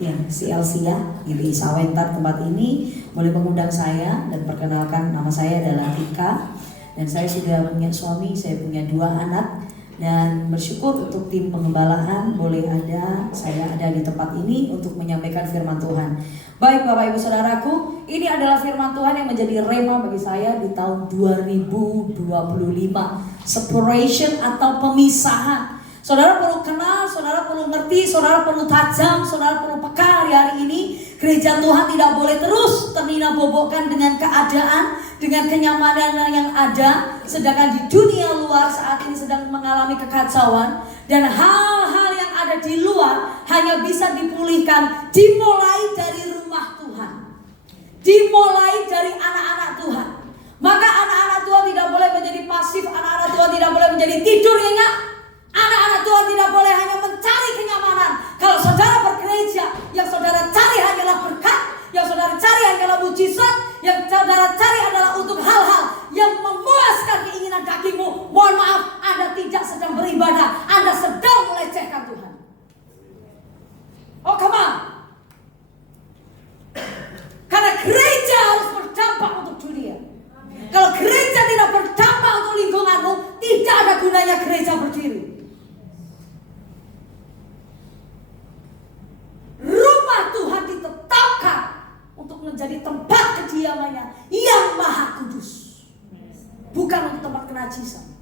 Ya, CLC ya, di Sawentar tempat ini. Boleh mengundang saya dan perkenalkan, nama saya adalah Tika. Dan saya sudah punya suami, saya punya 2 anak. Dan bersyukur untuk tim pengembalaan boleh ada, saya ada di tempat ini untuk menyampaikan firman Tuhan. Baik Bapak Ibu Saudaraku, ini adalah firman Tuhan yang menjadi rema bagi saya di tahun 2025. Separation atau pemisahan. Saudara perlu kenal, saudara perlu ngerti, saudara perlu tajam, saudara perlu peka hari ini. Gereja Tuhan tidak boleh terus ternina-bobokkan dengan keadaan, dengan kenyamanan yang ada. Sedangkan di dunia luar saat ini sedang mengalami kekacauan. Dan hal-hal yang ada di luar hanya bisa dipulihkan dimulai dari rumah Tuhan. Dimulai dari anak-anak Tuhan. Maka anak-anak Tuhan tidak boleh menjadi pasif, anak-anak Tuhan tidak boleh menjadi tidur nyenyak. Anak-anak Tuhan tidak boleh hanya mencari kenyamanan. Kalau saudara bergereja, yang saudara cari hanyalah berkat, yang saudara cari hanyalah mujizat, yang saudara cari adalah untuk hal-hal yang memuaskan keinginan dagingmu, mohon maaf, Anda tidak sedang beribadah, Anda sedang melecehkan Tuhan. Oh come on. Karena gereja harus berdampak untuk dunia. Kalau gereja tidak berdampak untuk lingkunganmu, tidak ada gunanya gereja berdiri. Rumah Tuhan ditetapkan untuk menjadi tempat kediamannya yang maha kudus, bukan untuk tempat kenajisan.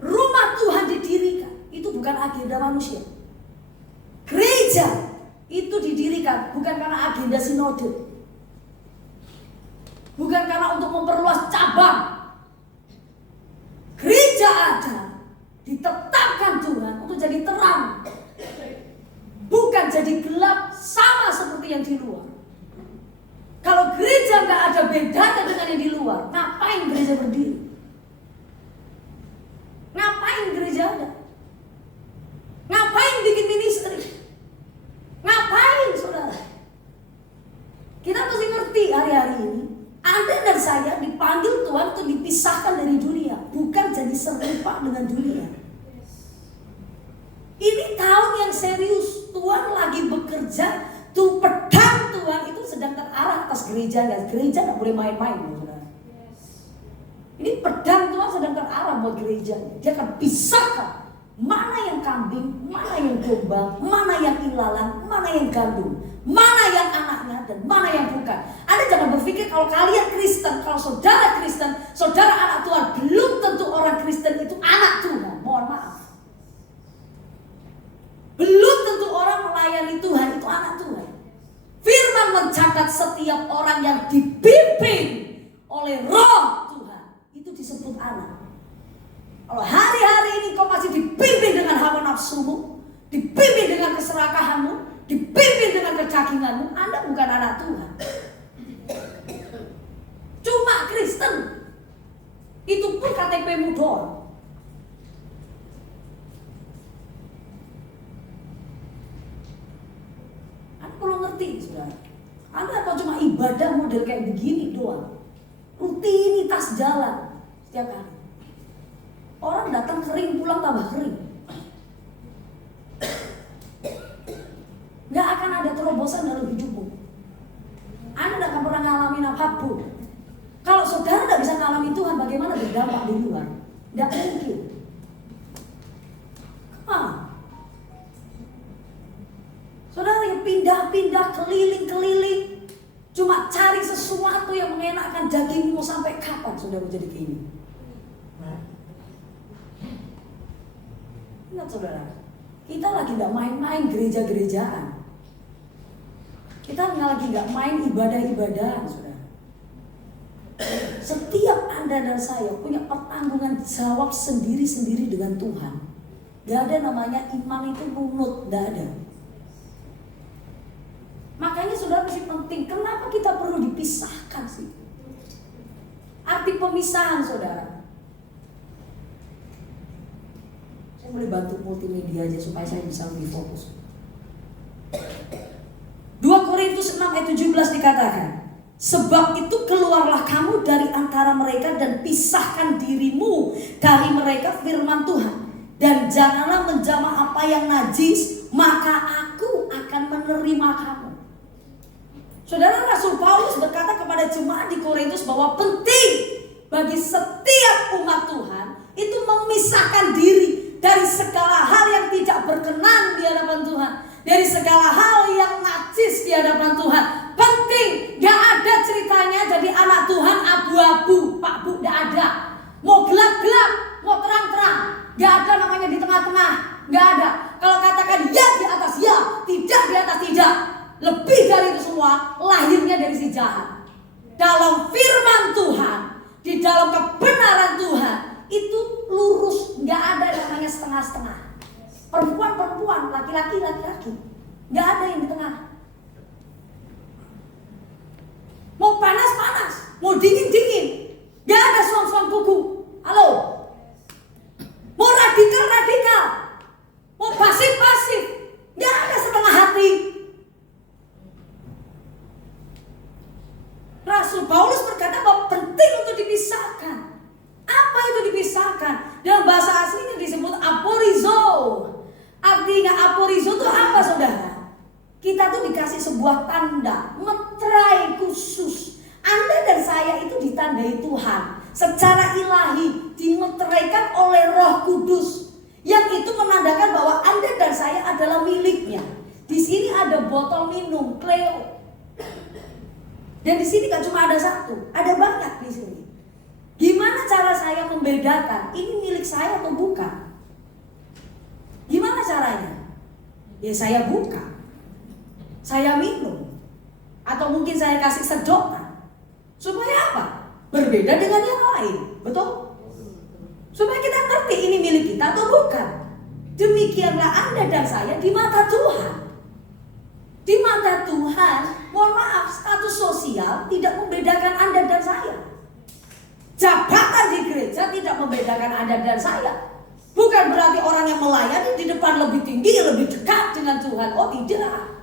Rumah Tuhan didirikan itu bukan agenda manusia. Gereja itu didirikan bukan karena agenda sinode, bukan karena untuk memperluas cabang. Gereja ada, ditetapkan Tuhan untuk jadi terang, bukan jadi gelap sama seperti yang di luar. Kalau gereja gak ada bedanya dengan yang di luar, ngapain gereja berdiri? Ngapain gereja ada? Ngapain bikin ministry? Ngapain saudara? Kita mesti ngerti hari-hari ini, Anda dan saya dipanggil Tuhan untuk dipisahkan dari dunia, bukan jadi serupa dengan dunia. Ini tahun yang serius, Tuhan lagi bekerja, tuh pedang Tuhan itu sedang terarah atas gereja. Gereja gak boleh main-main, saudara. Ini pedang Tuhan sedang terarah buat gereja. Dia akan pisahkan mana yang kambing, mana yang domba, mana yang ilalang, mana yang gandum, mana yang anaknya dan mana yang bukan. Anda jangan berpikir kalau kalian Kristen, kalau saudara Kristen, saudara anak Tuhan, belum tentu orang Kristen itu anak Tuhan. Mohon maaf. Belum tentu orang melayani Tuhan itu anak Tuhan. Firman mencatat setiap orang yang dibimbing oleh Roh Tuhan itu disebut anak. Kalau hari-hari ini kau masih dibimbing dengan hawa nafsumu, dibimbing dengan keserakahanmu, dibimbing dengan kecakinganmu, Anda bukan anak Tuhan. Cuma Kristen. Itu pun KTP-mu doang. Anda perlu ngerti, saudara. Anda apa cuma ibadah model kayak begini doang? Rutinitas jalan setiap hari. Orang datang kering, pulang tambah kering. Gak akan ada terobosan dalam hidupmu. Anda gak akan pernah ngalamin apapun. Kalau saudara gak bisa ngalamin Tuhan, bagaimana berdampak di luar? Gak mungkin. Saudara yang pindah-pindah, keliling-keliling, cuma cari sesuatu yang mengenakkan dagingmu, sampai kapan saudara jadi begini? Ingat saudara, kita lagi gak main-main gereja-gerejaan. Kita lagi gak main ibadah-ibadahan, saudara. Setiap Anda dan saya punya pertanggungan jawab sendiri-sendiri dengan Tuhan. Gak ada namanya iman itu nunut, gak ada. Makanya saudara masih penting, kenapa kita perlu dipisahkan sih? Arti pemisahan saudara. Saya boleh bantu multimedia aja supaya saya bisa lebih fokus. 2 Korintus 6 ayat 17 dikatakan, sebab itu keluarlah kamu dari antara mereka dan pisahkan dirimu dari mereka, firman Tuhan. dan janganlah menjamah apa yang najis, maka aku akan menerima kamu. Saudara, Rasul Paulus berkata kepada jemaat di Korintus bahwa penting bagi setiap umat Tuhan itu memisahkan diri dari segala hal yang tidak berkenan di hadapan Tuhan, dari segala hal yang najis di hadapan Tuhan. Penting, gak ada ceritanya jadi anak Tuhan abu-abu, Pak Bu, gak ada. Mau gelap-gelap, mau terang-terang, gak ada namanya di tengah-tengah, gak ada. Kalau katakan ya di atas ya, tidak di atas tidak. Lebih dari itu semua, lahirnya dari si jahat. Dalam firman Tuhan, di dalam kebenaran Tuhan, itu lurus, gak ada namanya setengah-setengah. Perempuan-perempuan, laki-laki, gak ada yang di tengah. Mau panas-panas, mau dingin-dingin, gak ada suam-suam kuku. Halo. Mau radikal-radikal, mau pasif-pasif, gak ada setengah hati. Rasul Paulus berkata bahwa penting untuk dipisahkan. Apa itu dipisahkan? Dalam bahasa aslinya disebut aporizo. Artinya aporizo itu apa, saudara? Kita tuh dikasih sebuah tanda, meterai khusus. Anda dan saya itu ditandai Tuhan secara ilahi, dimeteraikan oleh Roh Kudus, yang itu menandakan bahwa Anda dan saya adalah miliknya. Di sini ada botol minum Cleo. Dan di sini gak cuma ada satu, ada banyak di sini. Gimana cara saya membedakan ini milik saya atau bukan? Gimana caranya? Ya saya buka, saya minum, atau mungkin saya kasih sedotan. Supaya apa? Berbeda dengan yang lain, betul? Supaya kita ngerti ini milik kita atau bukan. Demikianlah Anda dan saya di mata Tuhan. Di mata Tuhan, mohon maaf, status sosial tidak membedakan Anda dan saya. Jabatan di gereja tidak membedakan Anda dan saya. Bukan berarti orang yang melayani di depan lebih tinggi, lebih dekat dengan Tuhan. Oh tidak.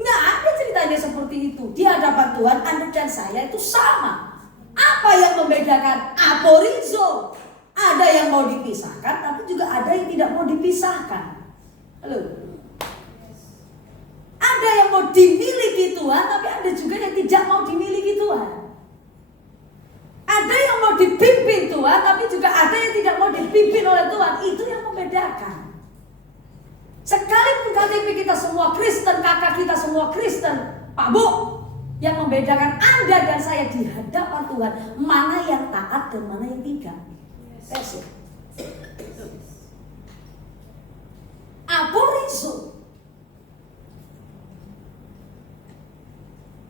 Nggak ada ceritanya seperti itu. Di hadapan Tuhan, Anda dan saya itu sama. Apa yang membedakan? Aporizo. Ada yang mau dipisahkan, tapi juga ada yang tidak mau dipisahkan. Halo. Ada yang mau dimiliki Tuhan, tapi ada juga yang tidak mau dimiliki Tuhan. Ada yang mau dipimpin Tuhan, tapi juga ada yang tidak mau dipimpin oleh Tuhan. Itu yang membedakan. Sekalipun KTP kita semua Kristen, kakak kita semua Kristen, Pak Bu, yang membedakan Anda dan saya di hadapan Tuhan, mana yang taat dan mana yang tidak. Aporizo.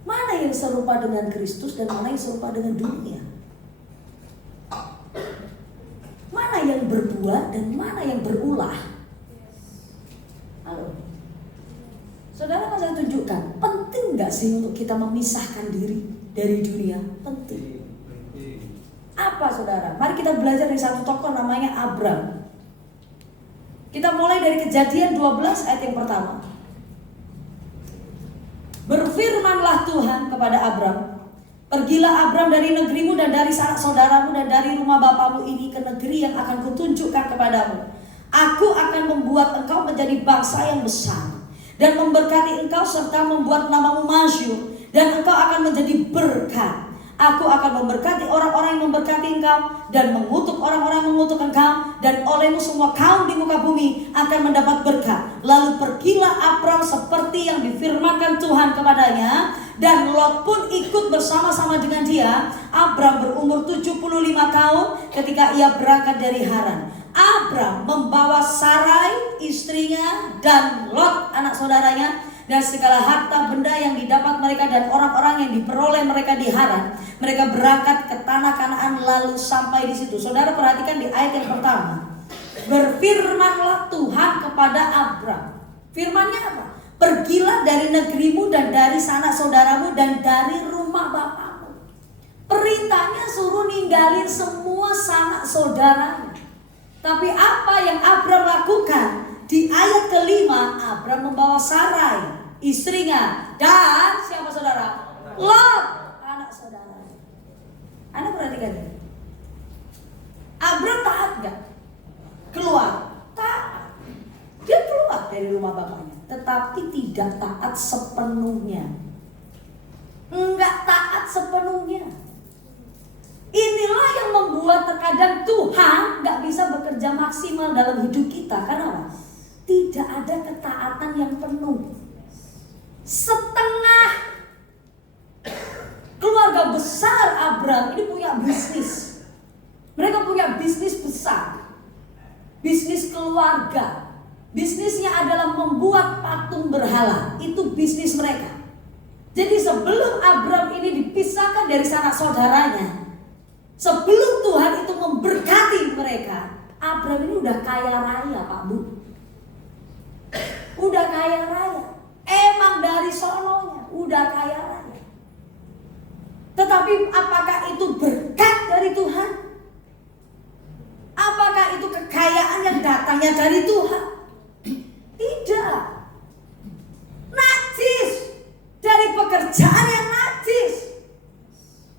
Mana yang serupa dengan Kristus dan mana yang serupa dengan dunia? Mana yang berbuah dan mana yang berulah? Halo. Saudara, mau saya tunjukkan, penting gak sih untuk kita memisahkan diri dari dunia? Penting. Apa, saudara? Mari kita belajar dari satu tokoh namanya Abram. Kita mulai dari Kejadian 12 ayat yang pertama. Berfirmanlah Tuhan kepada Abram, pergilah Abram dari negerimu dan dari sanak saudaramu dan dari rumah bapamu ini ke negeri yang akan kutunjukkan kepadamu. Aku akan membuat engkau menjadi bangsa yang besar dan memberkati engkau serta membuat namamu masyhur, dan engkau akan menjadi berkat. Aku akan memberkati orang-orang yang memberkati engkau dan mengutuk orang-orang yang mengutuk engkau, dan olehmu semua kaum di muka bumi akan mendapat berkat. Lalu pergilah Abram seperti yang difirmankan Tuhan kepadanya, dan Lot pun ikut bersama-sama dengan dia. Abram berumur 75 tahun ketika ia berangkat dari Haran. Abram membawa Sarai istrinya dan Lot anak saudaranya dan segala harta benda yang didapat mereka dan orang-orang yang diperoleh mereka di Haran. Mereka berangkat ke tanah Kanaan lalu sampai di situ. Saudara perhatikan di ayat yang pertama. Berfirmanlah Tuhan kepada Abram. Firmannya apa? Pergilah dari negerimu dan dari sanak saudaramu dan dari rumah bapamu. Perintahnya suruh ninggalin semua sanak saudaranya. Tapi apa yang Abram lakukan? Di ayat kelima, Abram membawa Sarai, istrinya, dan siapa saudara? Lot, anak saudara. Anda perhatikan ini. Abram taat gak? Keluar. dari rumah bapaknya, tetapi tidak taat sepenuhnya. Enggak taat sepenuhnya. Inilah yang membuat terkadang Tuhan nggak bisa bekerja maksimal dalam hidup kita. Karena apa? Tidak ada ketaatan yang penuh. Setengah. Keluarga besar Abraham ini punya bisnis. Mereka punya bisnis besar. Bisnis keluarga. Bisnisnya adalah membuat patung berhala. Itu bisnis mereka. Jadi sebelum Abraham ini dipisahkan dari sanak saudaranya, sebelum Tuhan itu memberkati mereka, Abraham ini udah kaya raya, Pak Bu. Udah kaya raya. Emang dari sononya udah kaya raya. Tetapi apakah itu berkat dari Tuhan? Apakah itu kekayaan yang datangnya dari Tuhan? Tidak. Najis. Dari pekerjaan yang najis.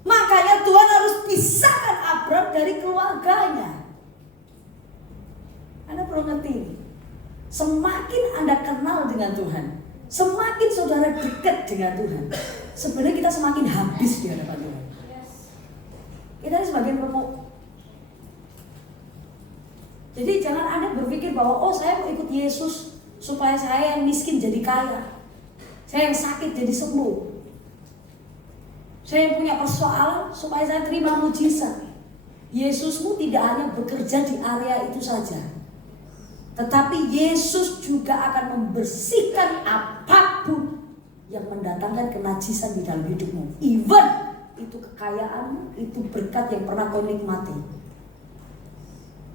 Makanya Tuhan harus pisahkan Abraham dari keluarganya. Anda perlu ngerti ini. Semakin Anda kenal dengan Tuhan, semakin saudara dekat dengan Tuhan, sebenarnya kita semakin habis di hadapan Tuhan. Kita ini sebagian remuk. Jadi jangan Anda berpikir bahwa oh saya mau ikut Yesus supaya saya yang miskin jadi kaya, saya yang sakit jadi sembuh, saya yang punya persoalan supaya saya terima mujizat. Yesusmu tidak hanya bekerja di area itu saja, tetapi Yesus juga akan membersihkan apapun yang mendatangkan kenajisan di dalam hidupmu. Even itu kekayaanmu, itu berkat yang pernah kau nikmati.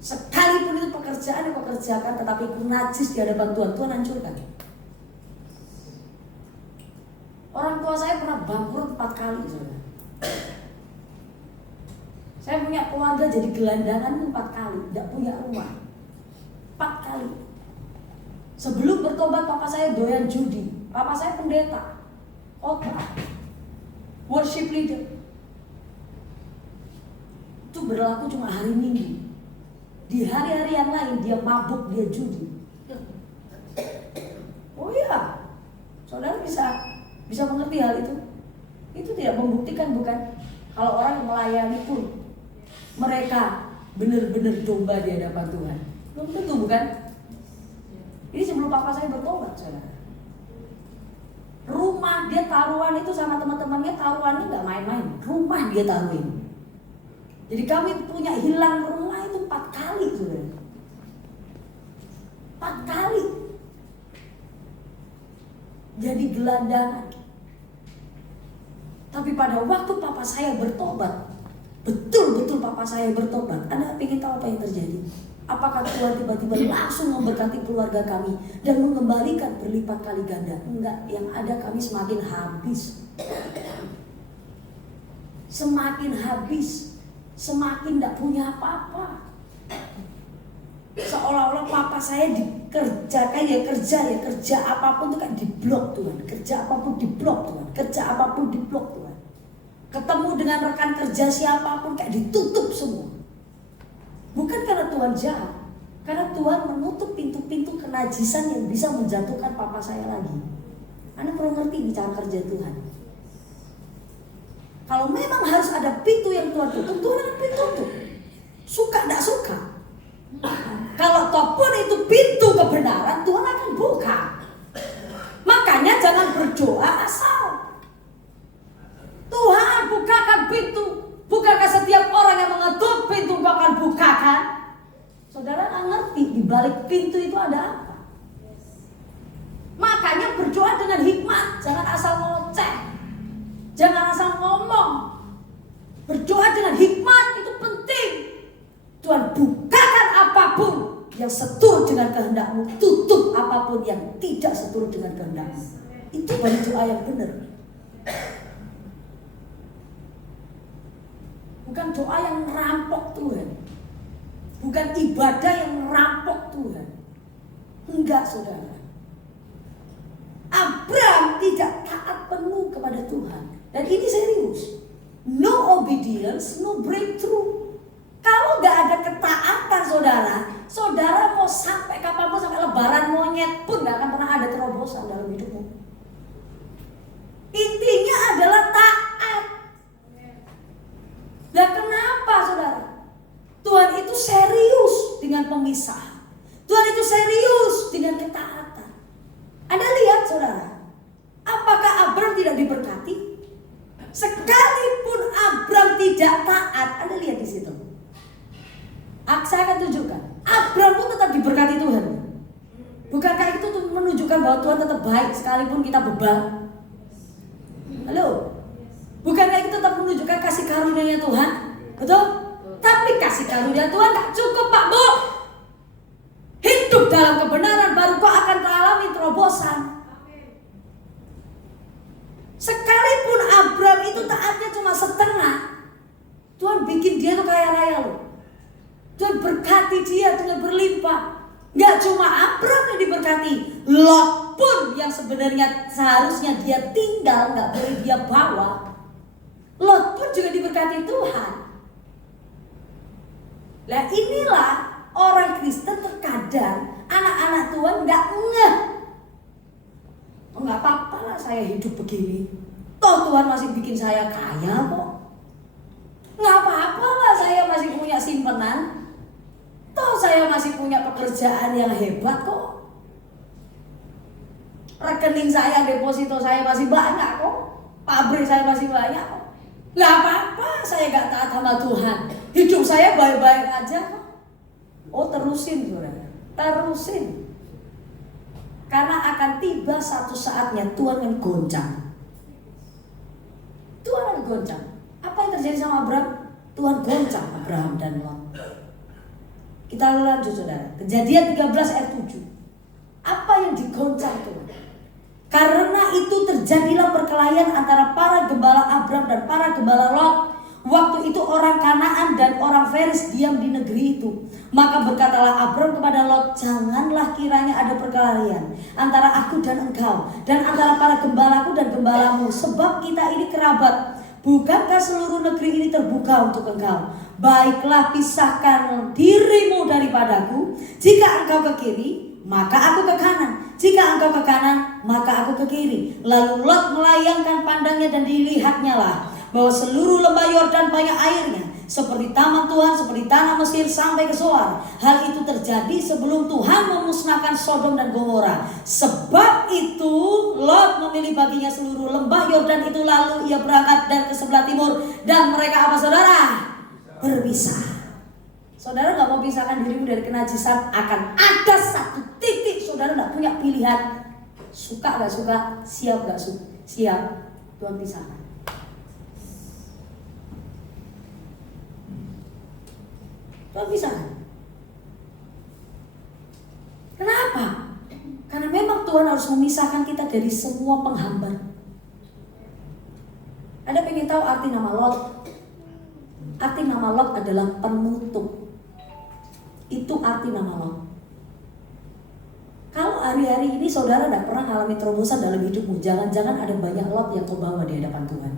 Sekalipun itu pekerjaan yang kau kerjakan, tetapi itu najis di hadapan Tuhan, Tuhan hancurkan. Orang tua saya pernah bangkrut 4 kali, saudara. Saya punya keluarga jadi gelandangan 4 kali, tidak punya rumah 4 kali. Sebelum bertobat, papa saya doyan judi. Papa saya pendeta, khotbah, worship leader. Itu berlaku cuma hari Minggu. Di hari-hari yang lain dia mabuk, dia judi. Oh iya, saudara bisa mengerti hal itu. Itu tidak membuktikan bukan kalau orang melayani pun mereka benar-benar domba di hadapan Tuhan. Belum tentu bukan? Ini sebelum papa saya bertobat, saudara. Rumah dia taruhan itu sama teman-temannya, taruhannya nggak main-main. Rumah dia taruhin. Jadi kami punya hilang rumah itu 4 kali, saudara. 4 kali. Jadi gelandangan. Tapi pada waktu papa saya bertobat, betul-betul papa saya bertobat, Anda ingin tahu apa yang terjadi? Apakah Tuhan tiba-tiba langsung memberkati keluarga kami dan mengembalikan berlipat kali ganda? Enggak, yang ada kami semakin habis. Semakin habis, semakin tidak punya apa-apa. Seolah-olah papa saya dikerjakan kerja apapun itu kan diblok Tuhan. Kerja apapun diblok Tuhan. Kerja apapun diblok Tuhan. Ketemu dengan rekan kerja siapapun kayak ditutup semua. Bukan karena Tuhan jahat, karena Tuhan menutup pintu-pintu kenajisan yang bisa menjatuhkan papa saya lagi. Anda perlu ngerti cara kerja Tuhan. Kalau memang harus ada pintu yang Tuhan tutup, Tuhan akan tutup. Suka tidak suka. Kalau ataupun itu pintu kebenaran, Tuhan akan buka. Makanya jangan berdoa asal. Tuhan bukakan pintu. Bukankah setiap orang yang mengetuk pintu Kau akan bukakan? Saudara nggak ngerti di balik pintu itu ada apa? Makanya berdoa dengan hikmat, jangan asal ngoceh, jangan asal ngomong. Berdoa dengan hikmat itu penting. Tuhan bukakan apapun yang seturut dengan kehendak-Mu, tutup apapun yang tidak seturut dengan kehendak-Mu. Itu baru doa yang benar. Bukan doa yang merampok Tuhan. Bukan ibadah yang merampok Tuhan. Enggak, saudara. Abraham tidak taat penuh kepada Tuhan. Dan ini serius. No obedience, no breakthrough. Kalau gak ada ketaatan, saudara mau sampai kapanpun, sampai lebaran monyet pun gak akan pernah ada terobosan dalam hidupmu. Intinya adalah taat. Dan kenapa saudara? Tuhan itu serius dengan pemisahan. Tuhan itu serius dengan ketaatan. Anda lihat saudara, apakah Abram tidak diberkati? Sekalipun Abram tidak taat, Anda lihat di situ. Saya akan tunjukkan, Abram pun tetap diberkati Tuhan. Bukankah itu menunjukkan bahwa Tuhan tetap baik sekalipun kita bebal? Halo? Bukankah itu tetap menunjukkan kasih karunia-Nya Tuhan? Betul? Tapi kasih karunia Tuhan tak cukup, Pak Bu. Hidup dalam kebenaran baru kau akan mengalami terobosan. Sekalipun Abram itu taatnya cuma setengah, Tuhan bikin dia tuh kaya raya loh. Tuhan berkati dia dengan berlimpah. Gak cuma Abram yang diberkati, Lot pun yang sebenarnya seharusnya dia tinggal, gak boleh dia bawa. Lot pun juga diberkati Tuhan. Nah inilah orang Kristen terkadang anak-anak Tuhan gak ngeh. Oh, gak apa-apa lah saya hidup begini. Toh Tuhan masih bikin saya kaya kok. Gak apa-apa lah saya masih punya simpenan. Toh saya masih punya pekerjaan yang hebat kok. Rekening saya, deposito saya masih banyak kok. Pabrik saya masih banyak kok. Gak apa-apa saya gak taat sama Tuhan. Hidup saya baik-baik aja kok. Oh terusin saudara, terusin. Karena akan tiba satu saatnya Tuhan akan goncang. Tuhan akan goncang. Apa yang terjadi sama Abraham? Tuhan goncang Abraham dan Lot. Kita lanjut saudara. Kejadian 13 ayat 7. Apa yang digoncang Tuhan? Karena itu terjadilah perkelahian antara para gembala Abram dan para gembala Lot. Waktu itu orang Kanaan dan orang Feris diam di negeri itu. Maka berkatalah Abram kepada Lot, janganlah kiranya ada perkelahian antara aku dan engkau, dan antara para gembalaku dan gembalamu, sebab kita ini kerabat. Bukankah seluruh negeri ini terbuka untuk engkau? Baiklah pisahkan dirimu daripadaku. Jika engkau ke kiri, maka aku ke kanan. Jika engkau ke kanan, maka aku ke kiri. Lalu Lot melayangkan pandangnya dan dilihatnya lah bahwa seluruh lembah Yordan banyak airnya, seperti taman Tuhan, seperti tanah Mesir sampai ke Zoar. Hal itu terjadi sebelum Tuhan memusnahkan Sodom dan Gomora. Sebab itu Lot memilih baginya seluruh lembah Yordan itu, lalu ia berangkat dan ke sebelah timur. Dan mereka apa saudara? Berpisah. Saudara gak mau pisahkan dirimu dari kenajisan, akan ada satu titik saudara gak punya pilihan. Suka gak suka, siap gak siap, Tuhan pisahkan. Tuhan pisahkan. Kenapa? Karena memang Tuhan harus memisahkan kita dari semua penghambat. Anda pengen tahu arti nama Lot? Arti nama Lot adalah penutup. Itu arti nama Lot. Kalau hari-hari ini saudara tidak pernah mengalami terobosan dalam hidupmu, jangan-jangan ada banyak Lot yang kau bawa di hadapan Tuhan.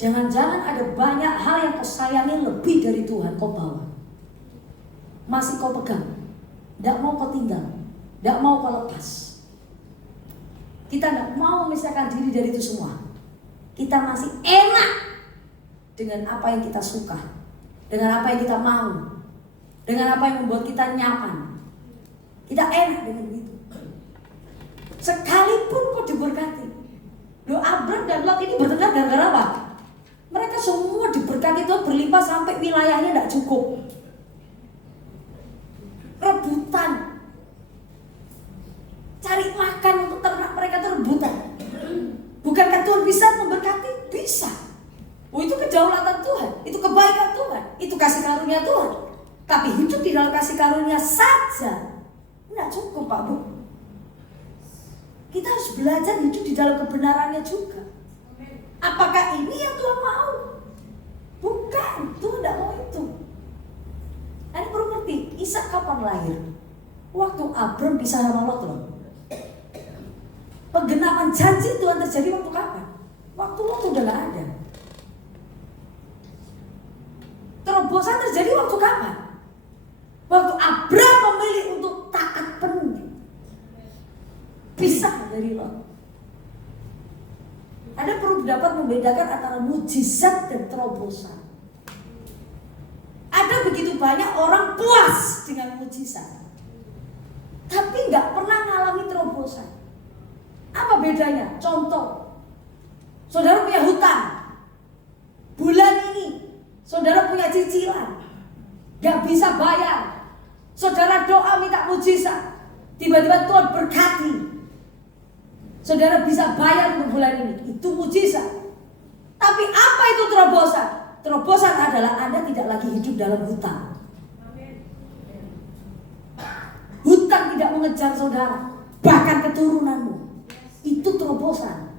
Jangan-jangan ada banyak hal yang kau sayangi lebih dari Tuhan kau bawa. Masih kau pegang. Tidak mau kau tinggal. Tidak mau kau lepas. Kita tidak mau memisahkan diri dari itu semua. Kita masih enak dengan apa yang kita suka, dengan apa yang kita mau, dengan apa yang membuat kita nyaman. Kita enak dengan itu. Sekalipun kau diberkati. Loh, Abram dan Lot ini bertengkar gara-gara apa? Mereka semua diberkati Tuhan berlimpah sampai wilayahnya tidak cukup. Rebutan. Cari makan untuk ternak mereka itu rebutan. Bukankah Tuhan bisa memberkati? Bisa. Oh, itu kedaulatan Tuhan, itu kebaikan Tuhan, itu kasih karunia Tuhan. Tapi hidup di dalam kasih karunia saja tidak cukup, Pak Bu. Kita harus belajar hidup di dalam kebenarannya juga. Apakah ini yang Tuhan mau? Bukan, Tuhan tidak mau itu. Anda perlu ngerti, Ishak kapan lahir? Waktu Abram pisah sama Lot loh. Penggenapan janji Tuhan terjadi waktu kapan? Waktu Lot udah gak ada. Terobosan terjadi waktu kapan? Waktu Abraham memilih untuk taat penuh, pisah dari Lot. Anda perlu dapat membedakan antara mujizat dan terobosan. Ada begitu banyak orang puas dengan mujizat, tapi nggak pernah mengalami terobosan. Apa bedanya? Contoh, saudara punya hutang, bulan ini saudara punya cicilan, nggak bisa bayar. Saudara doa minta mujizat, tiba-tiba Tuhan berkati, saudara bisa bayar untuk bulan ini. Itu mujizat. Tapi apa itu terobosan? Terobosan adalah Anda tidak lagi hidup dalam hutang. Hutang tidak mengejar saudara, bahkan keturunanmu. Itu terobosan.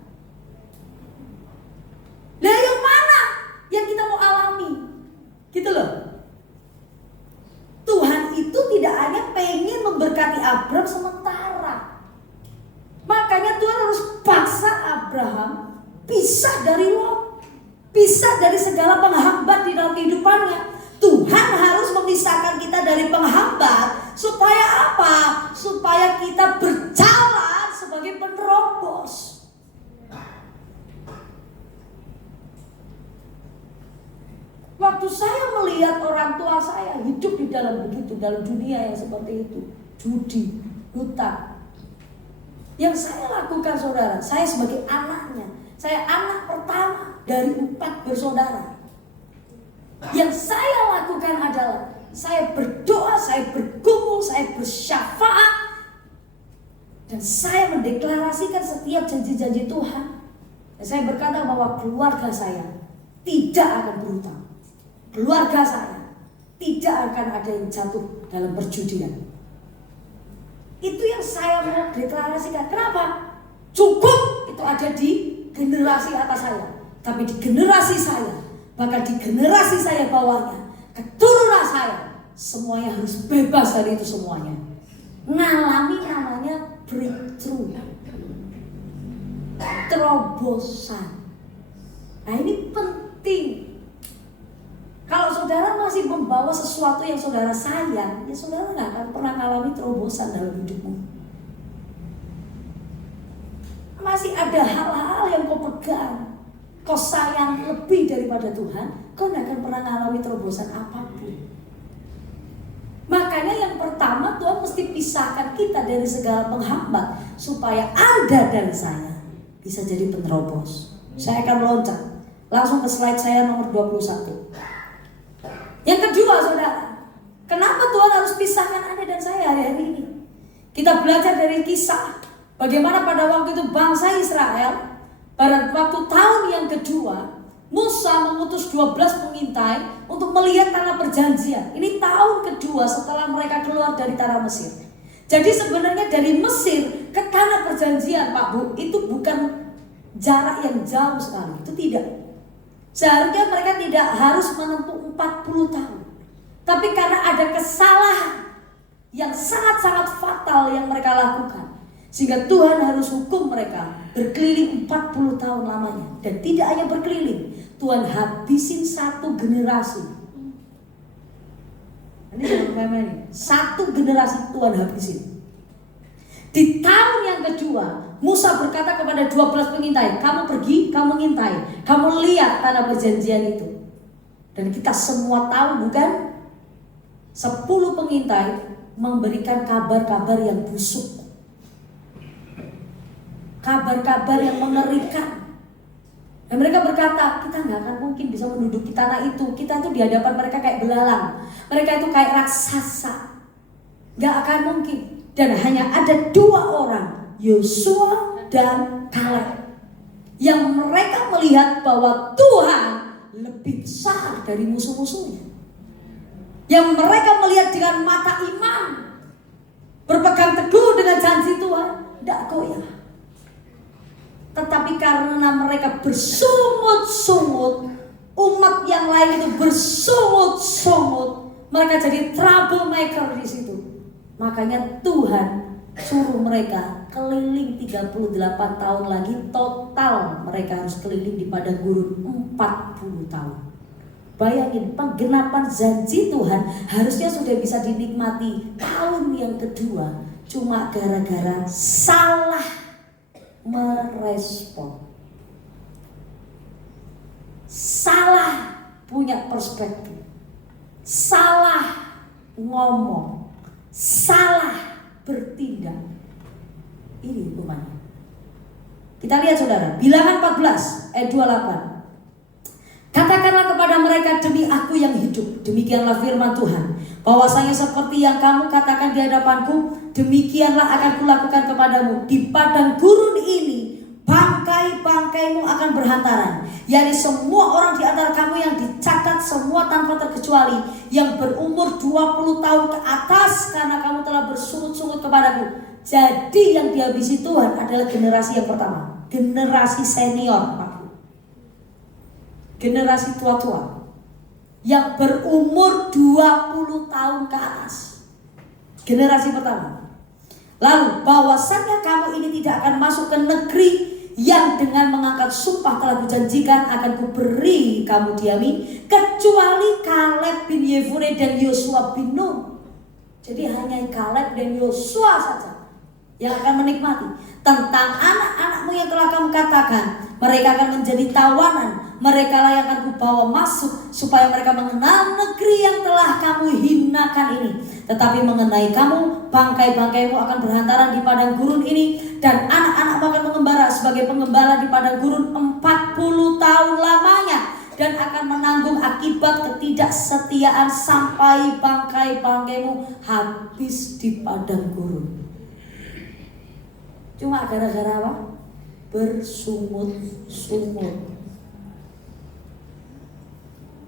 Nah, yang mana yang kita mau alami? Gitu loh. Tuhan itu tidak hanya pengen memberkati Abraham sementara. Makanya Tuhan harus paksa Abraham pisah dari Lot, pisah dari segala penghambat di dalam kehidupannya. Tuhan harus memisahkan kita dari penghambat supaya apa? Supaya kita berjalan sebagai penerobos. Waktu saya melihat orang tua saya hidup di dalam dunia yang seperti itu, judi, hutang. Yang saya lakukan, saudara, saya sebagai anaknya, saya anak pertama dari 4 bersaudara. Yang saya lakukan adalah saya berdoa, saya bergumul, saya bersyafaat, dan saya mendeklarasikan setiap janji-janji Tuhan. Dan saya berkata bahwa keluarga saya tidak akan berhutang. Keluarga saya tidak akan ada yang jatuh dalam perjudian. Itu yang saya mau deklarasikan. Kenapa? Cukup itu ada di generasi atas saya, tapi di generasi saya, bahkan di generasi saya bawahnya, keturunan saya, semuanya harus bebas dari itu semuanya. Ngalami namanya breakthrough, terobosan. Nah, ini penting. Kalau saudara masih membawa sesuatu yang saudara sayang, ya saudara nggak akan pernah mengalami terobosan dalam hidupmu. Masih ada hal-hal yang kau pegang, kau sayang lebih daripada Tuhan, kau nggak akan pernah mengalami terobosan apapun. Makanya yang pertama, Tuhan mesti pisahkan kita dari segala penghambat supaya Anda dan saya bisa jadi penerobos. Saya akan loncat langsung ke slide saya nomor 21. Yang kedua, saudara, kenapa Tuhan harus pisahkan Anda dan saya hari-hari ini? Kita belajar dari kisah bagaimana pada waktu itu bangsa Israel, pada waktu tahun yang kedua, Musa mengutus 12 pengintai untuk melihat tanah perjanjian. Ini tahun kedua setelah mereka keluar dari tanah Mesir. Jadi sebenarnya dari Mesir ke tanah perjanjian, Pak Bu, itu bukan jarak yang jauh sekali, itu tidak. Seharusnya mereka tidak harus menempuh 40 tahun. Tapi karena ada kesalahan yang sangat-sangat fatal yang mereka lakukan, sehingga Tuhan harus hukum mereka berkeliling 40 tahun lamanya. Dan tidak hanya berkeliling, Tuhan habisin satu generasi. Ini satu generasi Tuhan habisin. Di tahun yang kedua, Musa berkata kepada 12 pengintai, kamu pergi, kamu ngintai, kamu lihat tanah perjanjian itu. Dan kita semua tahu, bukan? 10 pengintai memberikan kabar-kabar yang busuk, kabar-kabar yang mengerikan. Dan mereka berkata, kita gak akan mungkin bisa menduduki tanah itu. Kita tuh di hadapan mereka kayak belalang, mereka itu kayak raksasa. Gak akan mungkin. Dan hanya ada 2 orang, Yosua dan Kaleb, yang mereka melihat bahwa Tuhan lebih besar dari musuh-musuhnya. Yang mereka melihat dengan mata iman, berpegang teguh dengan janji Tuhan, tidak goyah. Tetapi karena mereka bersungut-sungut, umat yang lain itu bersungut-sungut, mereka jadi troublemaker di situ. Makanya Tuhan suruh mereka keliling 38 tahun lagi, total mereka harus keliling di padang gurun 40 tahun. Bayangin, penggenapan janji Tuhan harusnya sudah bisa dinikmati tahun yang kedua, cuma gara-gara salah merespon, salah punya perspektif, salah ngomong, salah bertindak. Ini hukumannya. Kita lihat saudara, Bilangan 14 ayat 28. Katakanlah kepada mereka, demi aku yang hidup, demikianlah firman Tuhan, bahwasanya seperti yang kamu katakan di hadapanku, demikianlah akan kulakukan kepadamu. Di padang gurun ini bangkai-bangkaimu akan berhantaran, yakni semua orang di antara kamu yang dicatat, semua tanpa terkecuali, yang berumur 20 tahun ke atas, karena kamu telah bersungut-sungut kepadaku. Jadi yang dihabisi Tuhan adalah generasi yang pertama, generasi senior, generasi tua-tua yang berumur 20 tahun ke atas. Generasi pertama. Lalu bahwasannya kamu ini tidak akan masuk ke negeri yang dengan mengangkat sumpah telah kujanjikan akan kuberi kamu diami, kecuali Kaleb bin Yefune dan Yosua bin Nun. Jadi hanya Kaleb dan Yosua saja yang akan menikmati. Tentang anak-anakmu yang telah kamu katakan, mereka akan menjadi tawanan, mereka lah yang akan kubawa masuk, supaya mereka mengenal negeri yang telah kamu hinakan ini. Tetapi mengenai kamu, bangkai-bangkaimu akan berhantaran di padang gurun ini, dan anak-anakmu akan mengembara sebagai penggembala di padang gurun 40 tahun lamanya, dan akan menanggung akibat ketidaksetiaan sampai bangkai-bangkaimu habis di padang gurun. Cuma gara-gara apa? Bersungut-sungut.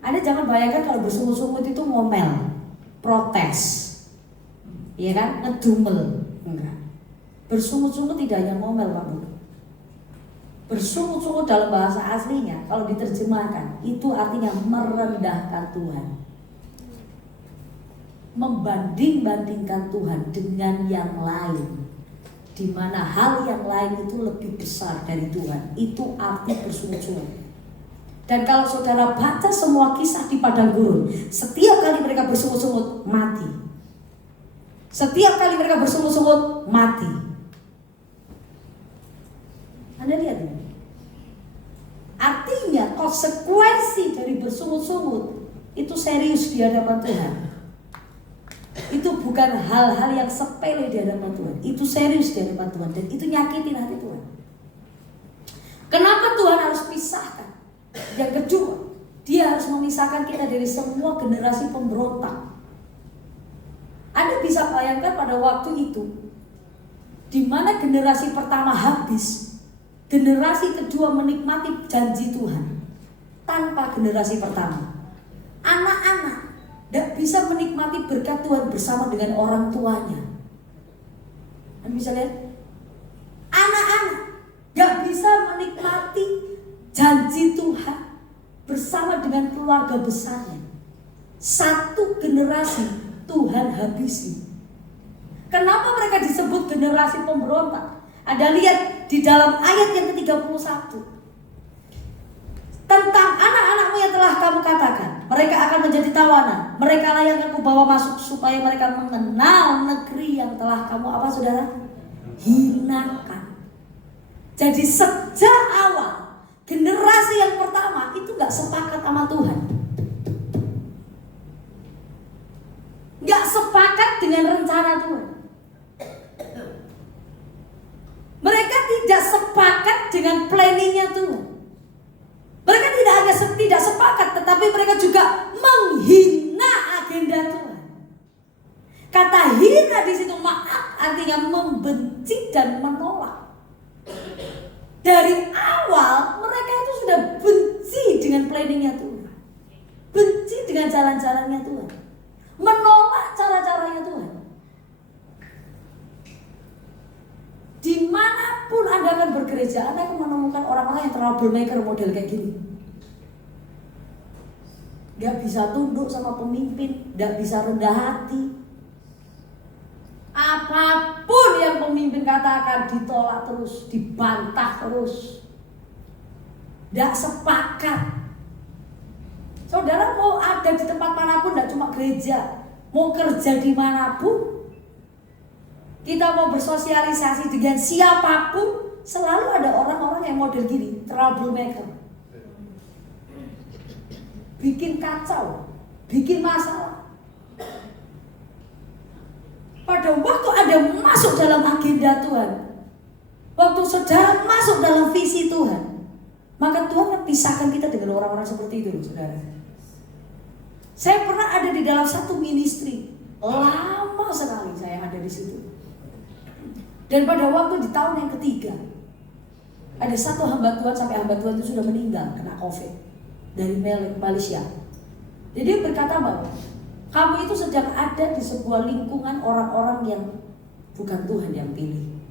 Anda jangan bayangkan kalau bersungut-sungut itu ngomel, protes, ya kan, ngedumel. Enggak. Bersungut-sungut tidak hanya ngomel, Pak Bu. Bersungut-sungut dalam bahasa aslinya, kalau diterjemahkan, itu artinya merendahkan Tuhan, membanding-bandingkan Tuhan dengan yang lain, di mana hal yang lain itu lebih besar dari Tuhan. Itu arti bersungut-sungut. Dan kalau saudara baca semua kisah di padang gurun, setiap kali mereka bersungut-sungut mati. Setiap kali mereka bersungut-sungut mati. Anda lihat ini. Artinya konsekuensi dari bersungut-sungut itu serius di hadapan Tuhan. Itu bukan hal-hal yang sepele di hadapan Tuhan. Itu serius di hadapan Tuhan, dan itu nyakitin hati Tuhan. Kenapa Tuhan harus pisahkan? Yang kedua, Dia harus memisahkan kita dari semua generasi pemberontak. Anda bisa bayangkan pada waktu itu, di mana generasi pertama habis, generasi kedua menikmati janji Tuhan tanpa generasi pertama. Anak-anak tidak bisa menikmati berkat Tuhan bersama dengan orang tuanya. Anda bisa lihat, anak-anak gak bisa menikmati janji Tuhan bersama dengan keluarga besarnya. Satu generasi Tuhan habisi. Kenapa mereka disebut generasi pemberontak? Anda lihat di dalam ayat yang ke-31. Tentang anak-anakmu yang telah kamu katakan, mereka akan menjadi tawanan, mereka lah yang akan kubawa masuk, supaya mereka mengenal negeri yang telah kamu apa saudara? Hinakan. Jadi sejak awal generasi yang pertama itu gak sepakat sama Tuhan, gak sepakat dengan rencana Tuhan. Mereka tidak sepakat dengan planningnya Tuhan. Mereka tidak sepakat, tetapi mereka juga menghina agenda Tuhan. Kata hina di situ maaf artinya membenci dan menolak. Dari awal mereka itu sudah benci dengan planningnya Tuhan, benci dengan jalan-jalannya Tuhan, menolak cara-caranya Tuhan. Dimanapun Anda akan bergereja, Anda akan menemukan orang-orang yang troublemaker model kayak gini. Gak bisa tunduk sama pemimpin, gak bisa rendah hati. Apapun yang pemimpin katakan ditolak terus, dibantah terus. Gak sepakat. Saudara mau ada di tempat manapun, tidak cuma gereja, mau kerja di manapun, kita mau bersosialisasi dengan siapapun, selalu ada orang-orang yang model gini, troublemaker, bikin kacau, bikin masalah. Pada waktu ada masuk dalam agenda Tuhan, waktu saudara masuk dalam visi Tuhan, maka Tuhan pisahkan kita dengan orang-orang seperti itu, saudara. Saya pernah ada di dalam satu ministry, lama sekali saya ada di situ. Dan pada waktu di tahun yang ketiga, ada satu hamba Tuhan, sampai hamba Tuhan itu sudah meninggal kena COVID dari Malaysia. Jadi dia berkata bahwa kamu itu sedang ada di sebuah lingkungan orang-orang yang bukan Tuhan yang pilih.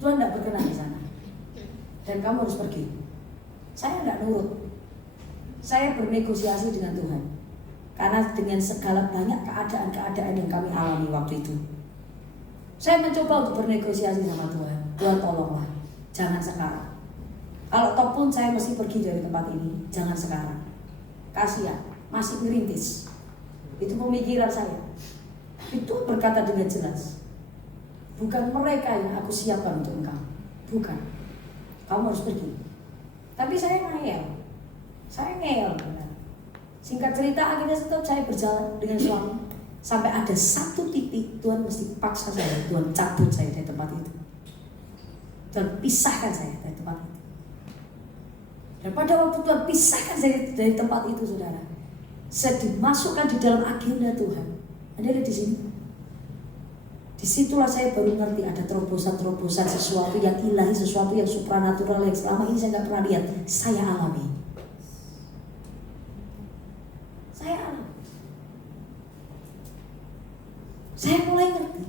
Tuhan tidak berkenan di sana, dan kamu harus pergi. Saya tidak nurut. Saya bernegosiasi dengan Tuhan, karena dengan segala banyak keadaan-keadaan yang kami alami waktu itu, saya mencoba untuk bernegosiasi sama Tuhan. Tuhan tolonglah, jangan sekarang. Kalau toh pun saya mesti pergi dari tempat ini, jangan sekarang. Kasihan, masih ngerintis. Itu pemikiran saya. Itu berkata dengan jelas, bukan mereka yang aku siapkan untuk engkau, bukan. Kamu harus pergi. Tapi saya ngeyel. Singkat cerita, akhirnya tetap saya berjalan dengan suami. Sampai ada satu titik Tuhan mesti paksa saya, Tuhan cabut saya dari tempat itu, Tuhan pisahkan saya dari tempat itu. Dan pada waktu Tuhan pisahkan saya dari tempat itu, saudara, saya dimasukkan di dalam agenda Tuhan. Anda lihat di sini. Disitulah saya baru ngerti ada terobosan-terobosan, sesuatu yang ilahi, sesuatu yang supranatural yang selama ini saya nggak pernah lihat. Saya alami. Saya mulai ngerti.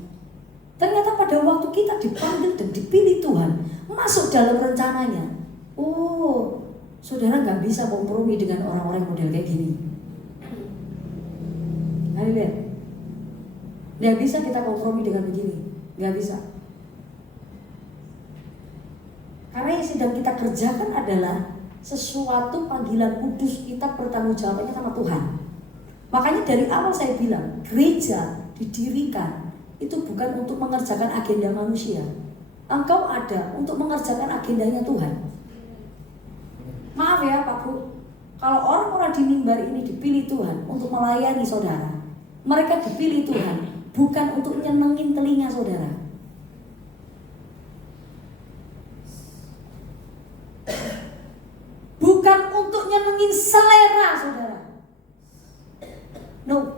Ternyata pada waktu kita dipanggil dan dipilih Tuhan, masuk dalam rencananya. Oh, saudara nggak bisa kompromi dengan orang-orang model kayak gini. Lihat, nggak bisa kita kompromi dengan begini, nggak bisa. Karena yang sedang kita kerjakan adalah sesuatu panggilan kudus, kita bertanggung jawabnya sama Tuhan. Makanya dari awal saya bilang, gereja didirikan itu bukan untuk mengerjakan agenda manusia. Engkau ada untuk mengerjakan agendanya Tuhan. Maaf ya Pak Bu, kalau orang-orang di mimbar ini dipilih Tuhan untuk melayani saudara, mereka dipilih Tuhan bukan untuk nyenengin telinga saudara. Bukan untuk nyenengin selera saudara. No.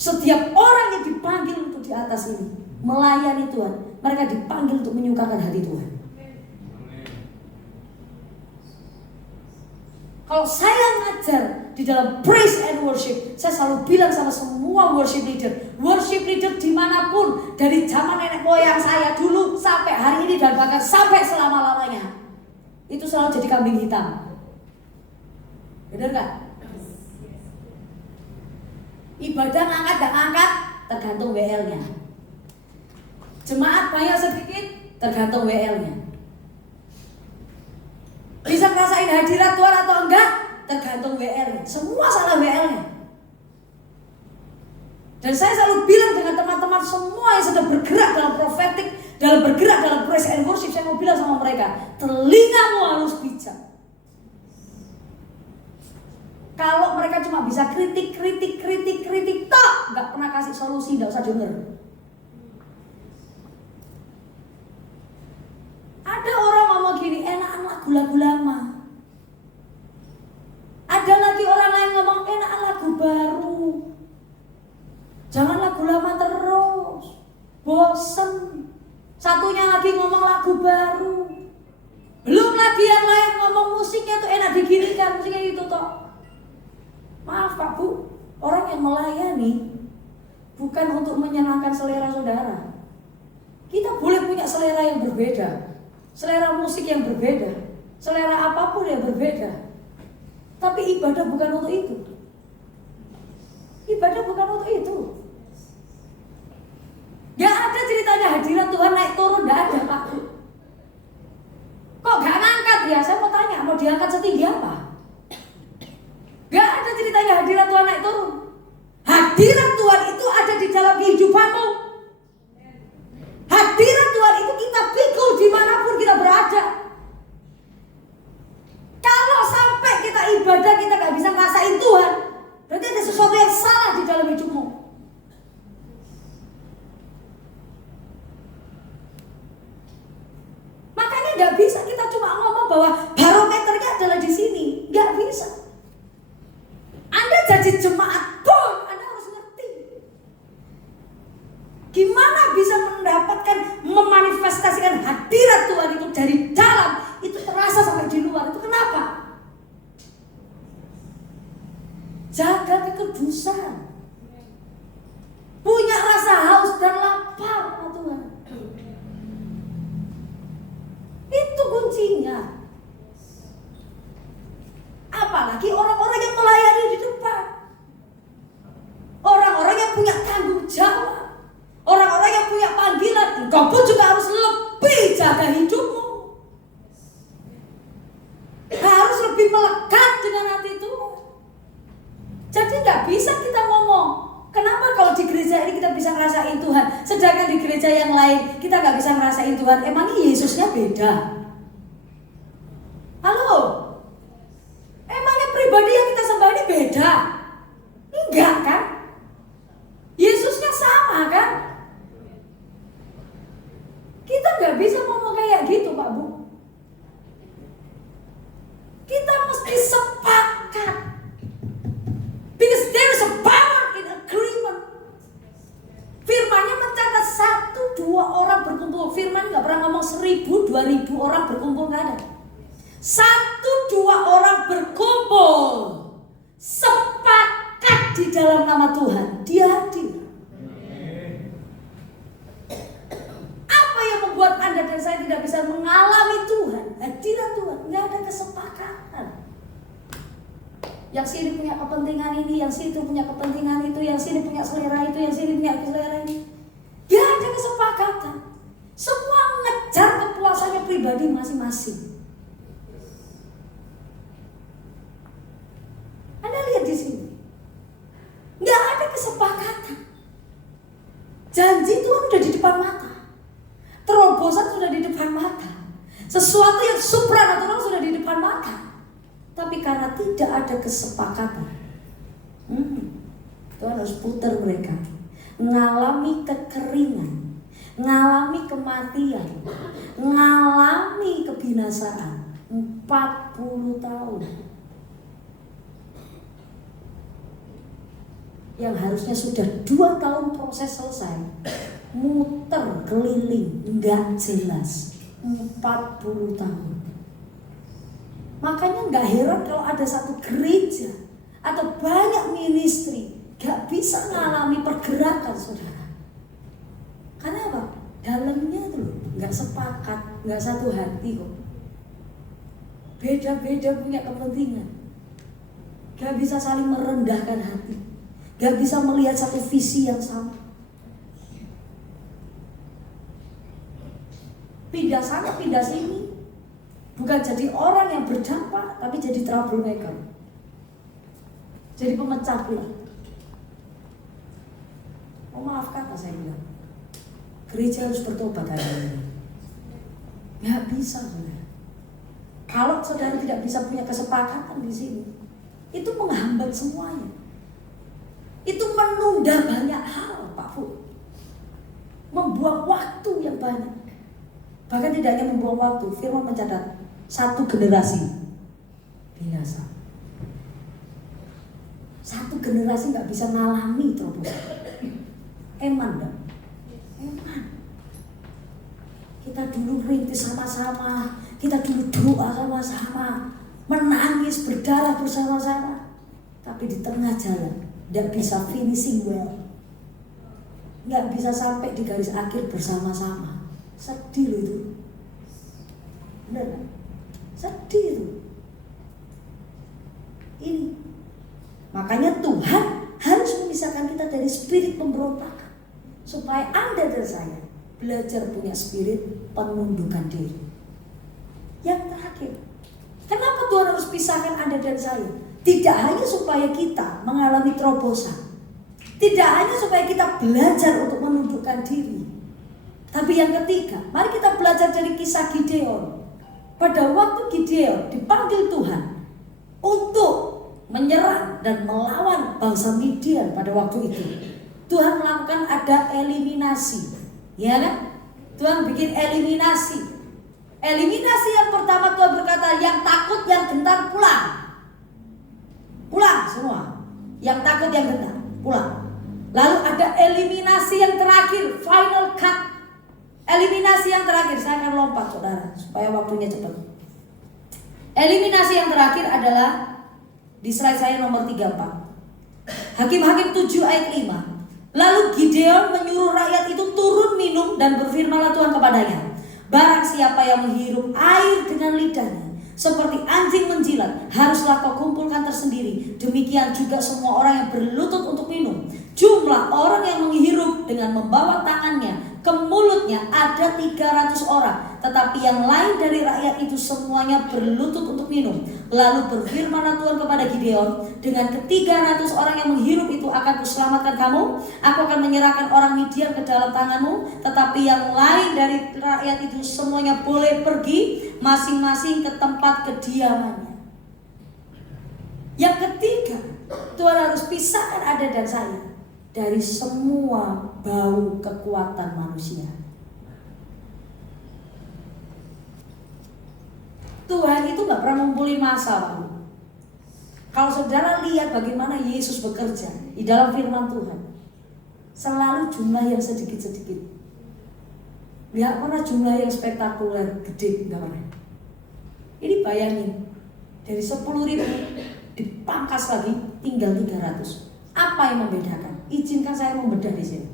Setiap orang yang dipanggil untuk di atas ini melayani Tuhan, mereka dipanggil untuk menyukakan hati Tuhan. Kalau saya ngajar di dalam praise and worship, saya selalu bilang sama semua worship leader dimanapun, dari zaman nenek moyang saya dulu sampai hari ini dan bahkan sampai selama-lamanya, itu selalu jadi kambing hitam. Benar gak? Ibadah ngangkat gak ngangkat tergantung WL-nya. Jemaat banyak sedikit tergantung WL-nya. Bisa ngerasain hadirat Tuhan atau enggak tergantung WL-nya. Semua salah WL-nya. Dan saya selalu bilang dengan teman-teman semua yang sedang bergerak dalam prophetic, dalam bergerak dalam praise and worship, saya mau bilang sama mereka, telingamu harus bijak. Kalau mereka cuma bisa kritik, tok, nggak pernah kasih solusi, nggak usah denger. Ada orang ngomong gini, enakan lagu-lagu lama. Ada lagi orang lain ngomong, enakan lagu baru. Jangan lagu lama terus, bosen. Satunya lagi ngomong lagu baru. Belum lagi yang lain ngomong musiknya tuh enak diginikan, musiknya itu toh. Maaf Pak Bu, orang yang melayani bukan untuk menyenangkan selera saudara. Kita boleh punya selera yang berbeda, selera musik yang berbeda, selera apapun yang berbeda. Tapi ibadah bukan untuk itu. Ibadah bukan untuk itu. Gak ada ceritanya hadirat Tuhan naik turun, gak ada Pak Bu. Kok gak ngangkat ya? Saya mau tanya, mau diangkat setinggi apa? nggak bisa kita cuma ngomong bahwa barometernya adalah di sini. Nggak bisa. Anda jadi jemaat pun Anda harus ngerti gimana bisa mendapatkan, memanifestasikan hadirat Tuhan itu dari dalam, itu terasa sampai di luar. Itu kenapa? Jaga kekudusan, punya rasa haus dan lapar sama Tuhan. Itu kuncinya. Apalagi orang-orang yang melayani di depan, orang-orang yang punya tanggung jawab, orang-orang yang punya panggilan. Engkau pun juga harus lebih jaga hidupmu, harus lebih melekat dengan hati Tuhan. Jadi nggak bisa kita ngomong, kenapa kalau di gereja ini kita bisa ngerasain Tuhan, sedangkan di gereja yang lain kita nggak bisa ngerasain Tuhan. Emangnya Yesusnya beda? Halo? Emangnya pribadi yang kita sembah ini beda? Enggak kan? Yesusnya sama kan? Kita nggak bisa ngomong kayak gitu Pak Bu. Kita mesti sepakat. Because there is a power in agreement. Firman-nya mencatat 1-2 orang berkumpul. Firman nggak pernah ngomong 1000, 2000 orang berkumpul, nggak ada. 1-2 orang berkumpul, sepakat di dalam nama Tuhan, Dia hadir. Apa yang membuat Anda dan saya tidak bisa mengalami Tuhan, hadirat Tuhan? Nggak ada kesepakatan. Yang sini punya kepentingan ini, yang situ punya kepentingan itu, yang sini punya selera itu, yang sini punya selera ini. Nggak ada kesepakatan. Semua ngejar kepuasannya pribadi masing-masing. Anda lihat di sini, nggak ada kesepakatan. Janji Tuhan sudah di depan mata, terobosan sudah di depan mata, sesuatu yang supranatural sudah di depan mata. Tapi karena tidak ada kesepakatan, Tuhan harus putar mereka, ngalami kekeringan, ngalami kematian, ngalami kebinasaan 40 tahun. Yang harusnya sudah 2 tahun proses selesai, muter keliling nggak jelas 40 tahun. Makanya nggak heran kalau ada satu gereja atau banyak ministry nggak bisa mengalami pergerakan, saudara. Karena apa? Dalamnya tuh nggak sepakat, nggak satu hati kok. Beda-beda punya kepentingan, nggak bisa saling merendahkan hati, nggak bisa melihat satu visi yang sama. Pindah sana, pindah sini. Bukan jadi orang yang berdampak, tapi jadi troublemaker, jadi pemecah belah. Oh maaf kata saya bilang, gereja harus bertobat hari ini. Nggak bisa, saudara. Kalau saudara tidak bisa punya kesepakatan di sini, itu menghambat semuanya. Itu menunda banyak hal, Pak Fu. Membuang waktu yang banyak. Bahkan tidak hanya membuang waktu, firman mencatat 1 generasi binasa. 1 generasi nggak bisa ngalami terobosan. Eman dong. Eman. Kita dulu rintis sama-sama, kita dulu doa sama-sama, menangis berdarah bersama-sama. Tapi di tengah jalan nggak bisa finishing well, nggak bisa sampai di garis akhir bersama-sama. Sedih loh itu. Benar kan? Sedih itu. Ini makanya Tuhan harus memisahkan kita dari spirit pemberontakan, supaya Anda dan saya belajar punya spirit penundukan diri. Yang terakhir, kenapa Tuhan harus pisahkan Anda dan saya? Tidak hanya supaya kita mengalami terobosan, tidak hanya supaya kita belajar untuk menundukkan diri, tapi yang ketiga, mari kita belajar dari kisah Gideon. Pada waktu Gideon dipanggil Tuhan untuk menyerang dan melawan bangsa Midian pada waktu itu, Tuhan melakukan ada eliminasi, ya kan? Tuhan bikin eliminasi. Eliminasi yang pertama Tuhan berkata, yang takut, yang gentar pulang. Pulang semua. Yang takut, yang gentar pulang. Lalu ada eliminasi yang terakhir, final cut. Eliminasi yang terakhir, saya akan lompat saudara supaya waktunya cepat. Eliminasi yang terakhir adalah di slide saya nomor 34. Hakim-Hakim 7 ayat 5. Lalu Gideon menyuruh rakyat itu turun minum dan berfirmanlah Tuhan kepadanya, barang siapa yang menghirup air dengan lidahnya seperti anjing menjilat, haruslah kau kumpulkan tersendiri. Demikian juga semua orang yang berlutut untuk minum. Jumlah orang yang menghirup dengan membawa tangannya ke mulutnya ada 300 orang. Tetapi yang lain dari rakyat itu semuanya berlutut untuk minum. Lalu berfirmanlah Tuhan kepada Gideon, dengan ke-300 orang yang menghirup itu akan kuselamatkan kamu. Aku akan menyerahkan orang Midian ke dalam tanganmu. Tetapi yang lain dari rakyat itu semuanya boleh pergi masing-masing ke tempat kediamannya. Yang ketiga, Tuhan harus pisahkan Anda dan saya dari semua bau kekuatan manusia. Tuhan itu gak pernah ngumpulin massa, Pak. Kalau saudara lihat bagaimana Yesus bekerja di dalam firman Tuhan, selalu jumlah yang sedikit-sedikit. Lihat pernah jumlah yang spektakuler, gede, gak pernah. Ini bayangin, dari 10.000 dipangkas lagi tinggal 300. Apa yang membedakan? Izinkan saya membedah di sini.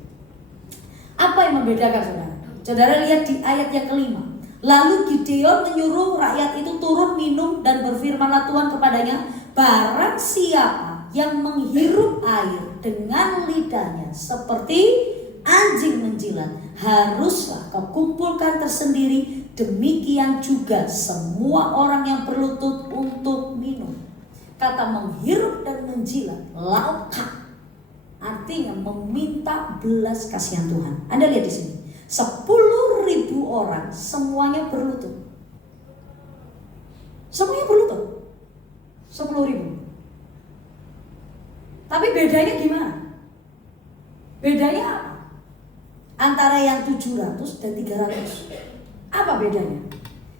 Apa yang membedakan saudara? Saudara lihat di ayat yang kelima. Lalu Gideon menyuruh rakyat itu turun minum dan berfirmanlah Tuhan kepadanya, barang siapa yang menghirup air dengan lidahnya seperti anjing menjilat, haruslah kau kumpulkan tersendiri. Demikian juga semua orang yang berlutut untuk minum. Kata menghirup dan menjilat, lauka, artinya meminta belas kasihan Tuhan. Anda lihat di sini, 10.000 orang semuanya berlutut. Semuanya berlutut, 10.000. Tapi bedanya gimana? Bedanya apa? Antara yang 700 dan 300. Apa bedanya?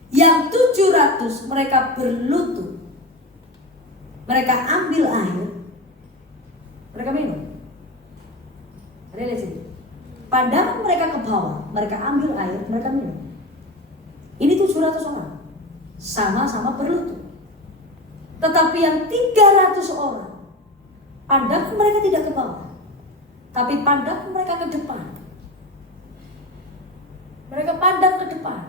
Yang 700 mereka berlutut, mereka ambil air, mereka minum. Ada lihat sini. Pandangan mereka ke bawah, mereka ambil air, mereka minum. Ini 700 orang, sama-sama berlutut. Tetapi yang 300 orang, pandangan mereka tidak ke bawah, tapi pandangan mereka ke depan. Mereka pandang ke depan.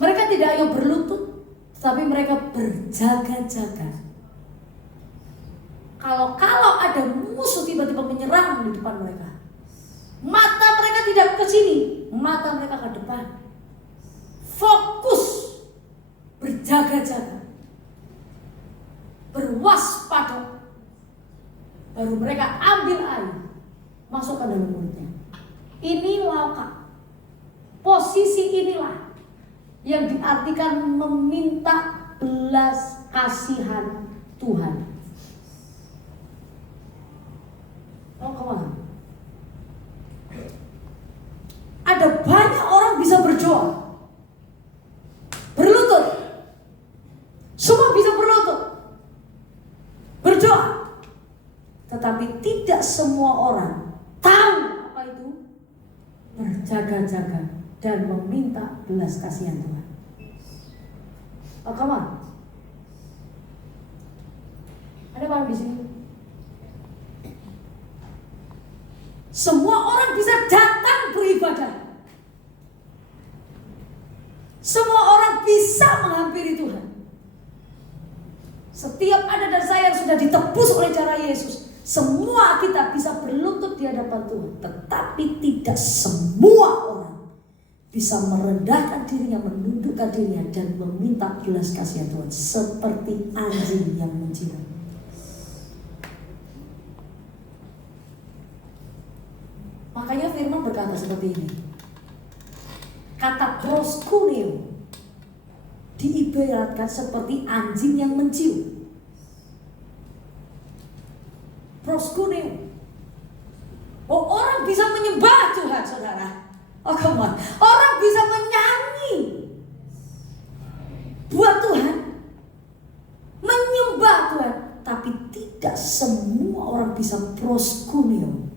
Mereka tidak hanya berlutut, tapi mereka berjaga-jaga. Kalau ada musuh tiba-tiba menyerang di depan mereka, mata mereka tidak ke sini, mata mereka ke depan. Fokus, berjaga-jaga, berwaspada. Baru mereka ambil air, masukkan dalam mulutnya. Ini lauka. Posisi inilah yang diartikan meminta belas kasihan Tuhan. Oh, kemana? Ada banyak orang bisa berjuang, berlutut, semua bisa berlutut, berjuang. Tetapi tidak semua orang tahu apa itu berjaga-jaga dan meminta belas kasihan Tuhan. Oh, kemana? Ada paham di sini? Semua orang bisa datang beribadah. Semua orang bisa menghampiri Tuhan. Setiap Anda dan saya yang sudah ditebus oleh cara Yesus, semua kita bisa berlutut di hadapan Tuhan. Tetapi tidak semua orang bisa merendahkan dirinya, menundukkan dirinya dan meminta belas kasihan Tuhan seperti anjing yang menjilat. Makanya firman berkata seperti ini. Kata proskuneo diibaratkan seperti anjing yang mencium. Proskuneo. Oh, orang bisa menyembah Tuhan, saudara. Oh, come on. Orang bisa menyanyi bisa proskuneo.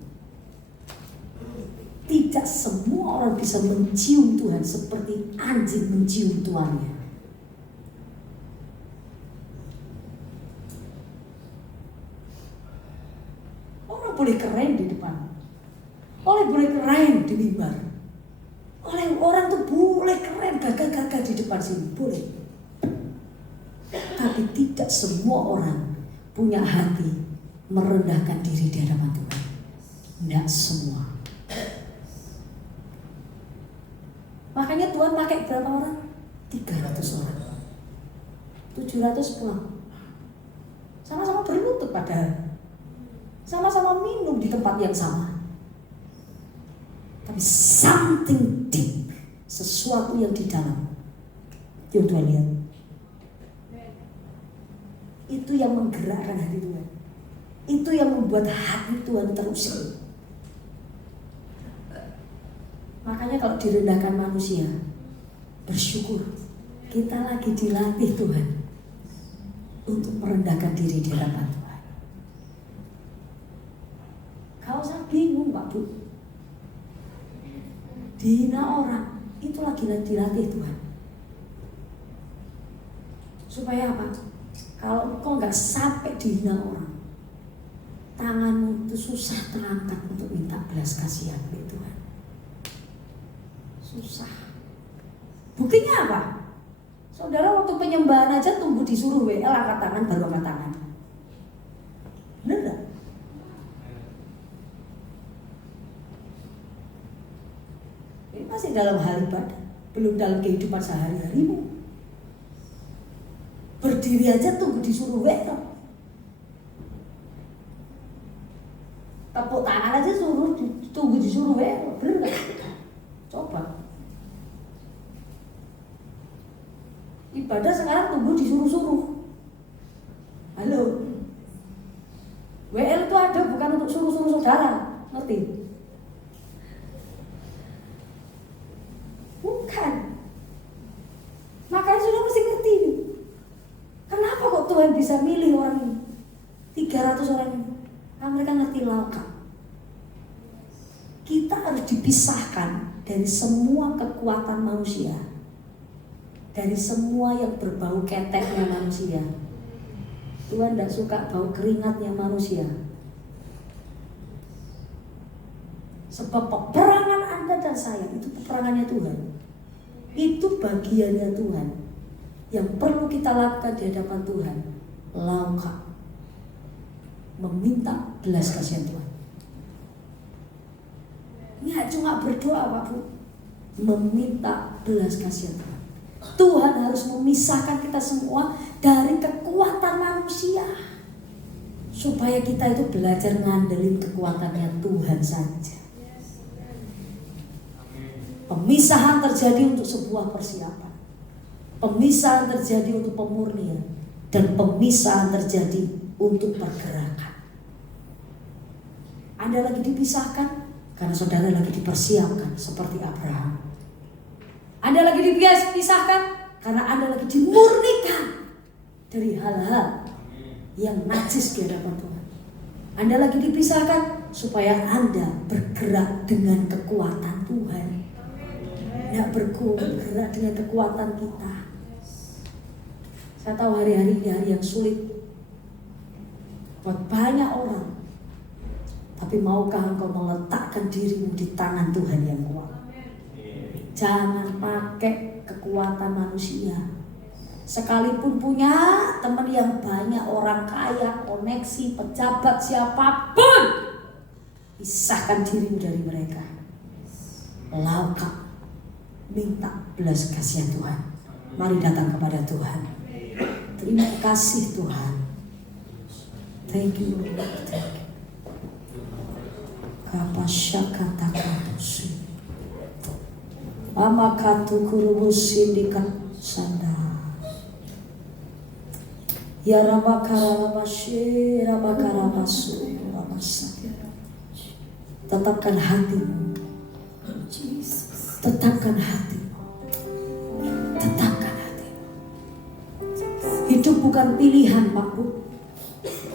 Tidak semua orang bisa mencium Tuhan seperti anjing mencium tuannya. Orang boleh keren di depan, orang boleh keren di mimbar, orang tuh boleh keren gagah-gagah di depan sini, boleh. Tapi tidak semua orang punya hati merendahkan diri di hadapan Tuhan. Tidak semua. Makanya Tuhan pakai berapa orang? 300 orang. 700 pulang. Sama-sama berlutut padahal. Sama-sama minum di tempat yang sama. Tapi something deep, sesuatu yang di dalam, yang Tuhan lihat. Itu yang menggerakkan hati Tuhan. Itu yang membuat hati Tuhan terusik. Makanya kalau direndahkan manusia, bersyukur kita lagi dilatih Tuhan untuk merendahkan diri di hadapan Tuhan. Kau usah bingung Pak Bu, dihina orang itu lagi dilatih Tuhan. Supaya apa? Kalau kau nggak sampai dihina orang, tanganmu itu susah terangkat untuk minta belas kasihan dari Tuhan. Susah. Buktinya apa? Saudara waktu penyembahan aja tunggu disuruh WL angkat tangan baru angkat tangan. Bener gak? Ini masih dalam hal ibadah, belum dalam kehidupan sehari-harimu. Berdiri aja tunggu disuruh WL. Tepuk tangan aja tunggu disuruh WL. Bener gak? Coba. Ibadah sekarang tunggu disuruh-suruh. Halo. WL itu ada bukan untuk suruh-suruh saudara, ngerti? Bukan. Makanya sudah mesti ngerti. Kenapa kok Tuhan bisa milih orang ini? 300 orang ini. Karena mereka ngerti lauka. Kita harus dipisahkan dari semua kekuatan manusia, dari semua yang berbau keteknya manusia. Tuhan tidak suka bau keringatnya manusia. Sebab peperangan Anda dan saya itu peperangannya Tuhan. Itu bagiannya Tuhan. Yang perlu kita lakukan di hadapan Tuhan, lauka, meminta belas kasihan Tuhan. Ini cuma berdoa Pak Bu, meminta belas kasihan Tuhan. Tuhan harus memisahkan kita semua dari kekuatan manusia, supaya kita itu belajar ngandelin kekuatannya Tuhan saja. Pemisahan terjadi untuk sebuah persiapan, pemisahan terjadi untuk pemurnian, dan pemisahan terjadi untuk pergerakan. Anda lagi dipisahkan karena saudara lagi dipersiapkan seperti Abraham. Anda lagi dipisahkan karena Anda lagi dimurnikan dari hal-hal yang najis di hadapan Tuhan. Anda lagi dipisahkan supaya Anda bergerak dengan kekuatan Tuhan, tidak bergerak dengan kekuatan kita. Saya tahu hari-hari ini hari yang sulit buat banyak orang, tapi maukah engkau meletakkan dirimu di tangan Tuhan yang kuat? Jangan pakai kekuatan manusia. Sekalipun punya teman yang banyak, orang kaya, koneksi, pejabat, siapapun, pisahkan dirimu dari mereka. Lauka, minta belas kasihan Tuhan. Mari datang kepada Tuhan. Terima kasih Tuhan. Thank you Lord. Thank you. Kapasyakatakadusi Amakatu kurubusindika sanda Ya Rabakarabashi Rabakarabasu Rabasaki. Tetapkan hatimu, tetapkan hatimu, tetapkan hatimu. Hidup bukan pilihan Pak Bu,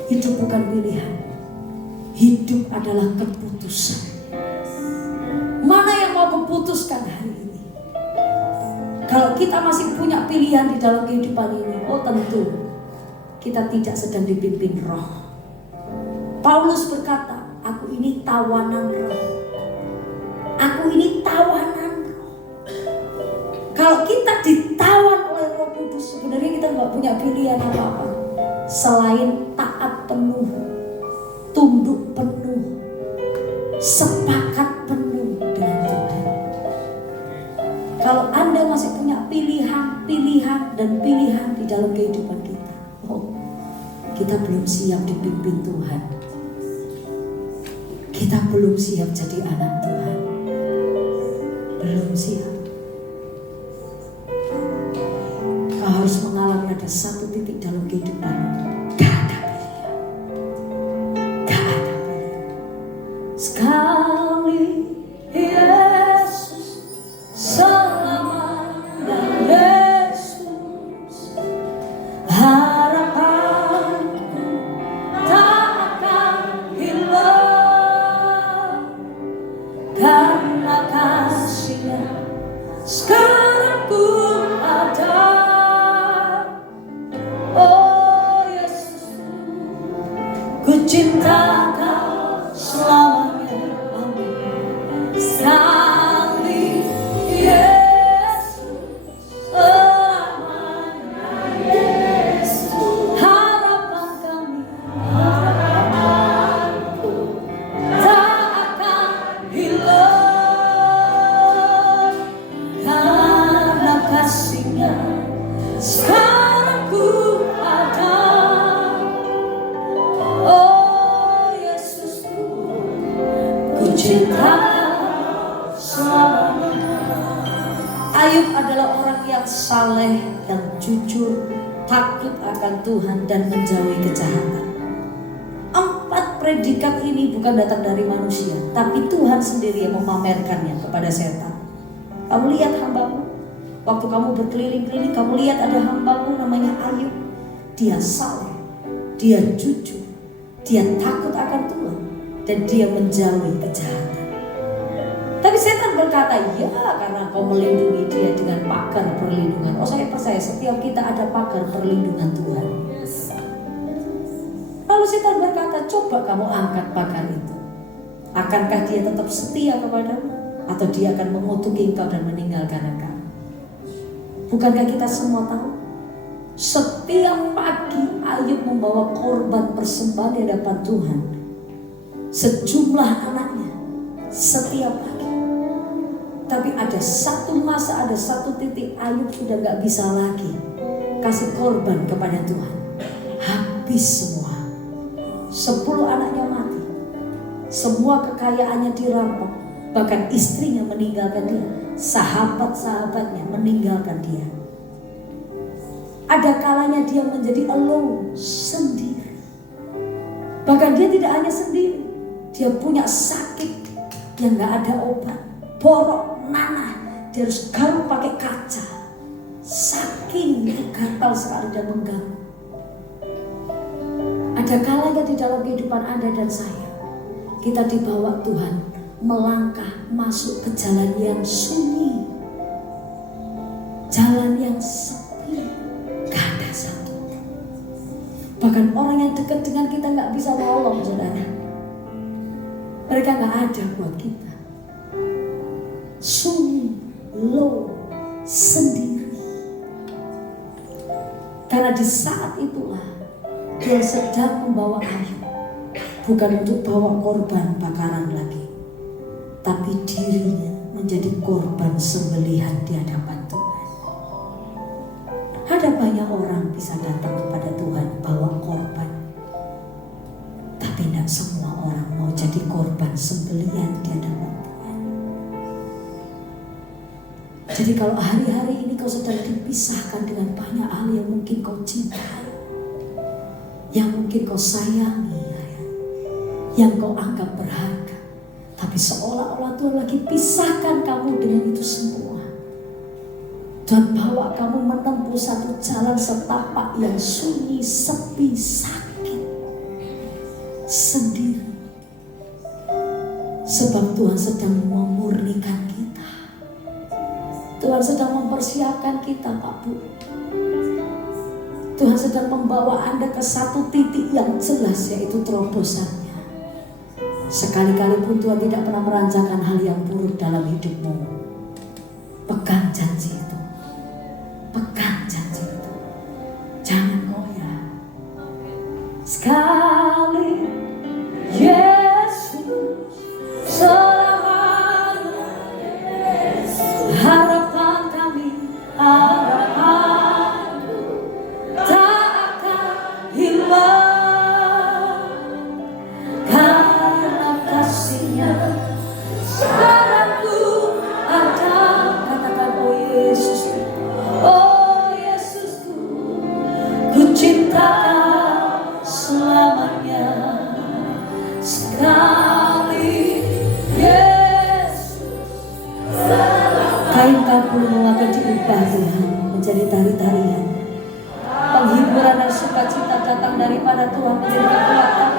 hidup bukan pilihan. Hidup adalah keputusan. Mana yang mau keputuskan hari ini? Kalau kita masih punya pilihan di dalam kehidupan ini, oh tentu kita tidak sedang dipimpin roh. Paulus berkata, aku ini tawanan roh. Aku ini tawanan roh. Kalau kita ditawan oleh Roh Kudus, sebenarnya kita nggak punya pilihan apa-apa selain taat penuh, tunduk penuh, sepakat penuh dengan Tuhan. Kalau Anda masih punya pilihan dan pilihan di dalam kehidupan kita, oh, kita belum siap dipimpin Tuhan. Kita belum siap jadi anak Tuhan. Belum siap. Kau harus mengalami ada satu titik dalam kehidupanmu. Gak ada pilihan. Gak ada pilihan. Sekali Yesus, selamanya Yesus, harapanku tak akan hilang karena kasih-Nya sekarang ku ada. Oh Yesus, ku cinta Kau selamanya. Amin. Sekali Yesus, selamanya Yesus, harapan kami, harapanku tak akan hilang karena kasih-Nya sekarang ku ada. Oh Yesusku, ku cinta selamanya. Ayub adalah orang yang saleh, yang jujur, takut akan Tuhan dan menjauhi kejahatan. 4 predikat ini bukan datang dari manusia, tapi Tuhan sendiri yang memamerkannya kepada setan. Kamu lihat hambamu, waktu kamu berkeliling-keliling, kamu lihat ada hambamu namanya Ayub. Dia saleh, dia jujur, dia takut akan Tuhan, dan dia menjauhi kejahatan. Tapi setan berkata, ya karena kau melindungi dia dengan pagar perlindungan. Oh saya percaya setiap kita ada pagar perlindungan Tuhan. Lalu setan berkata, coba kamu angkat pagar itu. Akankah dia tetap setia kepadamu? Atau dia akan mengutuki engkau dan meninggalkan engkau? Bukankah kita semua tahu? Setiap pagi Ayub membawa korban persembahan di hadapan Tuhan. Sejumlah anaknya setiap pagi. Tapi ada satu masa, ada satu titik Ayub sudah gak bisa lagi kasih korban kepada Tuhan. Habis semua. 10 anaknya mati. Semua kekayaannya dirampok. Bahkan istrinya meninggalkan dia. Sahabat-sahabatnya meninggalkan dia. Ada kalanya dia menjadi alone, sendiri. Bahkan dia tidak hanya sendiri, dia punya sakit yang gak ada obat, borok, nanah, dia harus garuk pakai kaca. Saking itu gatal sekali dan mengganggu. Ada kalanya di dalam kehidupan Anda dan saya, kita dibawa Tuhan melangkah masuk ke jalan yang sunyi, jalan yang sepi, gak ada satu. Bahkan orang yang dekat dengan kita gak bisa nolong, saudara. Mereka gak ada buat kita. Sunyi, low, sendiri. Karena di saat itulah dia sedang membawa Ayub, bukan untuk bawa korban bakaran lagi, tapi dirinya menjadi korban sembelihan di hadapan Tuhan. Ada banyak orang bisa datang kepada Tuhan bawa korban, tapi tidak semua orang mau jadi korban sembelihan di hadapan Tuhan. Jadi kalau hari-hari ini kau sedang dipisahkan dengan banyak hal yang mungkin kau cintai, yang mungkin kau sayangi, yang kau anggap berharga, tapi seolah-olah Tuhan lagi pisahkan kamu dengan itu semua. Tuhan bawa kamu menempuh satu jalan setapak yang sunyi, sepi, sakit, sendiri. Sebab Tuhan sedang memurnikan kita. Tuhan sedang mempersiapkan kita, Pak Bu. Tuhan sedang membawa Anda ke satu titik yang jelas, yaitu terobosannya. Sekali-kali pun Tuhan tidak pernah merancangkan hal yang buruk dalam hidupmu. Pegang janji itu. Pegang janji itu. Jangan goyah. Sekali Yesus selamanya, harapan kami, harapanku tak akan hilang, karena kasih-Nya sekarang ku ada. Katakan, oh Yesus, oh Yesusku, ku cinta selamanya. Sekali Yesus, kain kampungmu akan diubah Tuhan menjadi tari-tarian. Penghiburan dan sukacita datang daripada Tuhan menjadi kekuatan.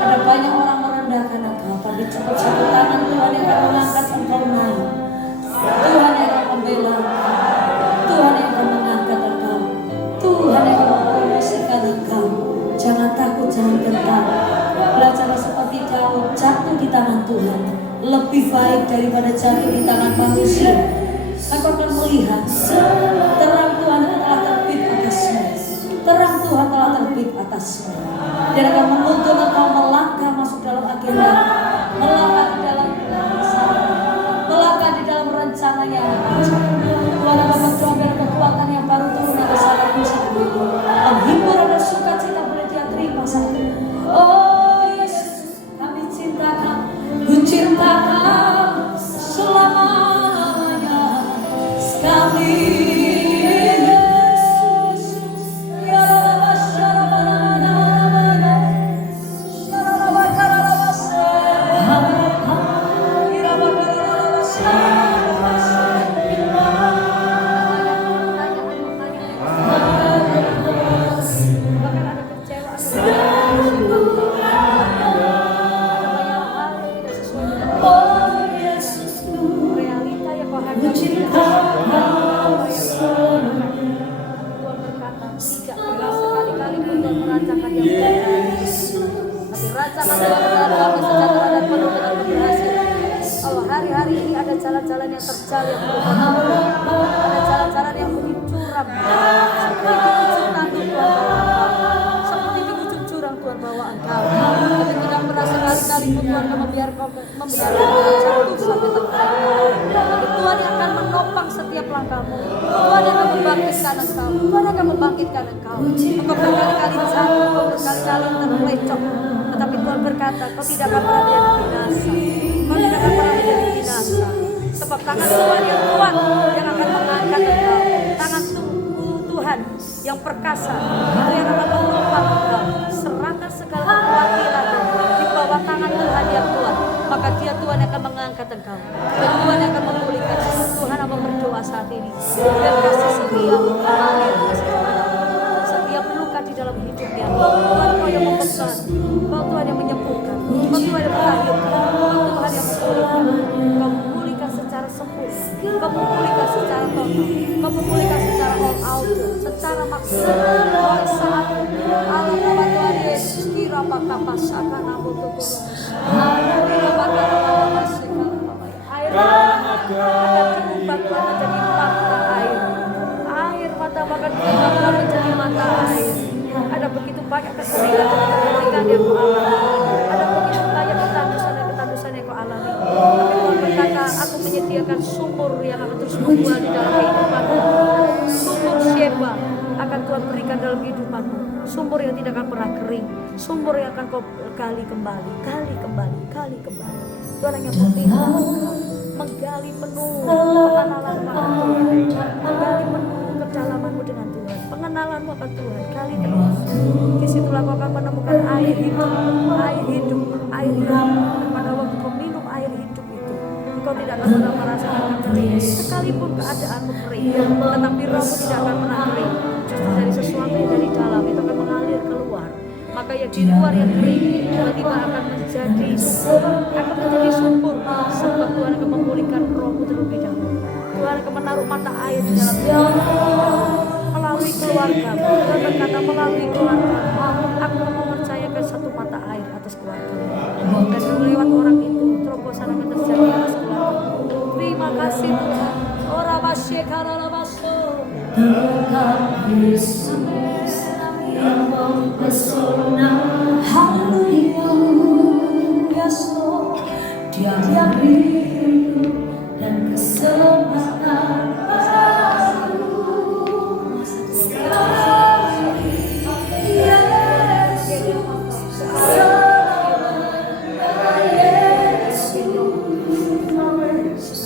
Ada banyak orang merendahkan engkau, tapi cukup satu tangan Tuhan yang akan mengangkat engkau naik. Tuhan yang akan membela engkau. Tuhan yang akan mengangkat engkau. Tuhan yang akan mempromosikan engkau. Jangan takut, jangan gentar. Belajarlah seperti Daud, jatuh di tangan Tuhan lebih baik daripada jatuh di tangan manusia. Engkau akan melihat terang Tuhan telah terbit atasnya. Terang Tuhan telah terbit atasnya. Dia akan menuntun engkau melangkah masuk dalam agenda, melangkah di dalam rencana, melangkah di dalam rencana yang ajaib. Tuhan akan mendongeng kekuatan yang baru turun atas hidupmu sendiri. Penghiburan dan sukacita boleh dia terima saat ini. Oh Yesus, kami cintakan, ku cintakan selamanya. Sekali hari-hari ini ada jalan-jalan yang terjal yang berubah, ada jalan-jalan yang begitu curam, seperti di ujung jurang Tuhan bawa engkau. Tapi tidak pernah sekali-kali pun Tuhan membiarkan jatuh sampai terjatuh. Tuhan yang akan menopang setiap langkahmu. Tuhan yang akan membangkitkan engkau. Tuhan akan membangkitkan engkau. Engkau berkali-kali jatuh, engkau berkali-kali terpelecok. Tetapi Tuhan berkata, kau tidak akan pernah menjadi binasa. Kau tidak akan pernah menjadi binasa. Sebab tangan Tuhan yang kuat yang akan mengangkat engkau. Tangan Tuhan yang perkasa itu yang akan menopang engkau. Serahkan segala kekhawatiran di bawah tangan Tuhan yang kuat. Maka dia Tuhan yang akan mengangkat engkau. Dan Tuhan yang akan memulihkan. Tuhan akan berdoa saat ini. Biar kasih setia mengalir setiap luka di dalam hidupnya. Tuhan kau yang membekas. Kau Tuhan yang menyembuhkan. Kau Tuhan yang mengakhirkan. Kau Tuhan yang memulihkan. Kau memulihkan secara sempurna. Kau memulihkan secara total. Kau memulihkan secara all out, secara maksimal. Mulai saat Allah nama Tuhan Yesus kira maka pasangan aku tutup. Kira maka air akan diubah Tuhan menjadi mata air. Air mata akan diubah menjadi mata air. Ada begitu banyak kekeringan yang kau alami. Ada begitu banyak ketandusan yang kau alami. Tapi Tuhan berkata, aku menyediakan sumur yang akan terus membuah di dalam kehidupanmu. Sumur Sheba akan Tuhan berikan dalam kehidupanmu. Sumur yang tidak akan pernah kering. Sumur yang akan kau gali kembali. Tuhan hanya meminta menggali penuh pengenalan akan Tuhan. Menggali penuh kedalamanmu dengan Tuhan. Pengenalanmu akan Tuhan. Gali terus. Di situlah kau akan menemukan air hidup. Pada waktu kau minum air hidup itu, engkau tidak akan pernah merasakan kering. Sekalipun keadaanmu kering, tetapi rohmu tidak akan pernah kering. Justru dari sesuatu yang dari dalam itu akan mengalir keluar. maka yang di luar yang kering tiba-tiba akan menjadi subur, sebab Tuhan akan memulihkan rohmu terlebih dahulu. Tuhan akan menaruh mata air di dalam melalui keluarga. Tuhan berkata melalui keluarga, aku mempercayakan satu mata air atas keluarga. Dan lewat orang itu terobosan akan terjadi atas keluarga. Terima kasih Tuhan. Ora masyekara lamaso. Yesus yang mempesona. Haleluya, yes Lord. Dia rindu dan kesempatan baru. Sekali Yesus, selamanya Yesus.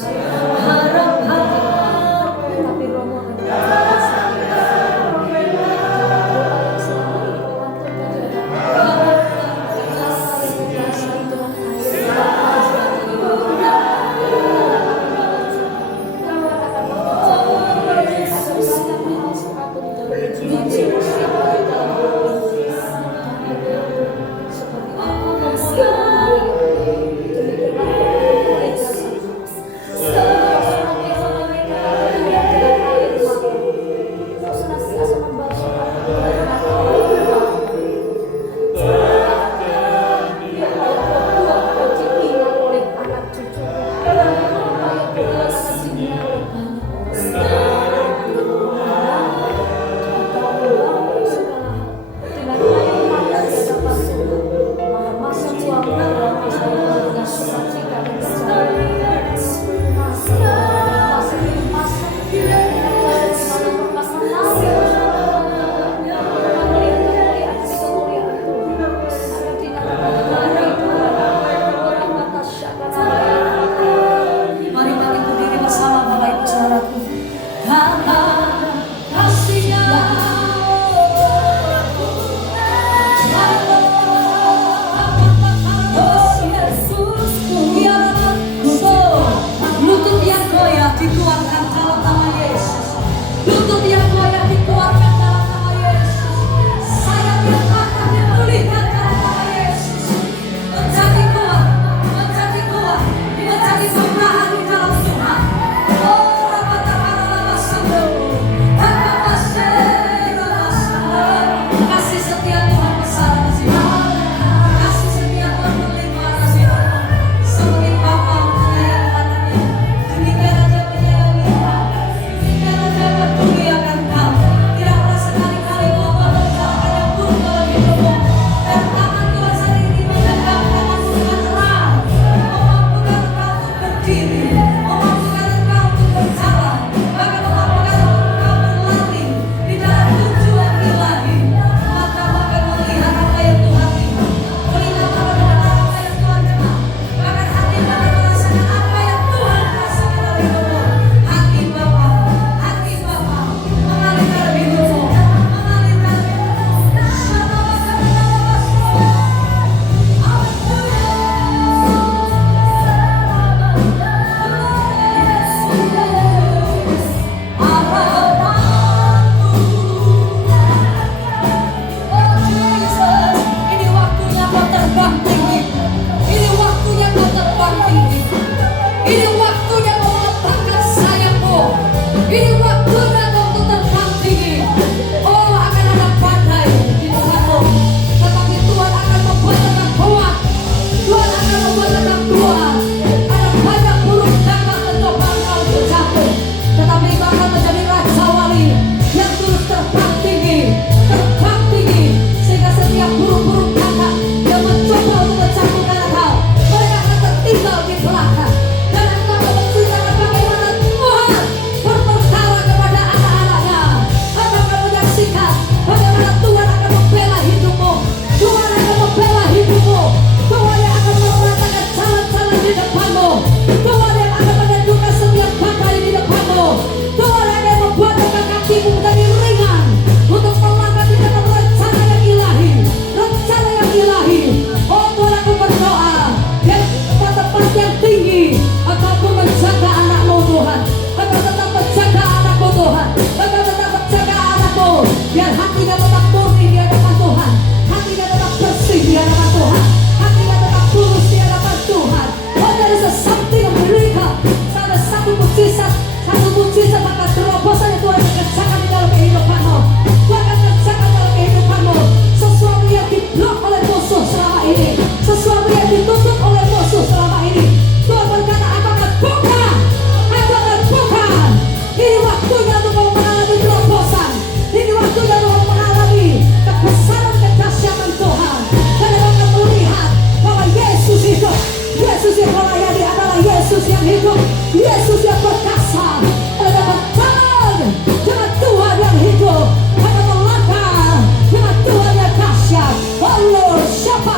hidup, Yesus yang perkasa. Anda dapat jalan dengan Tuhan yang hidup. Anda melangkah dengan Tuhan yang dahsyat. Allah, siapa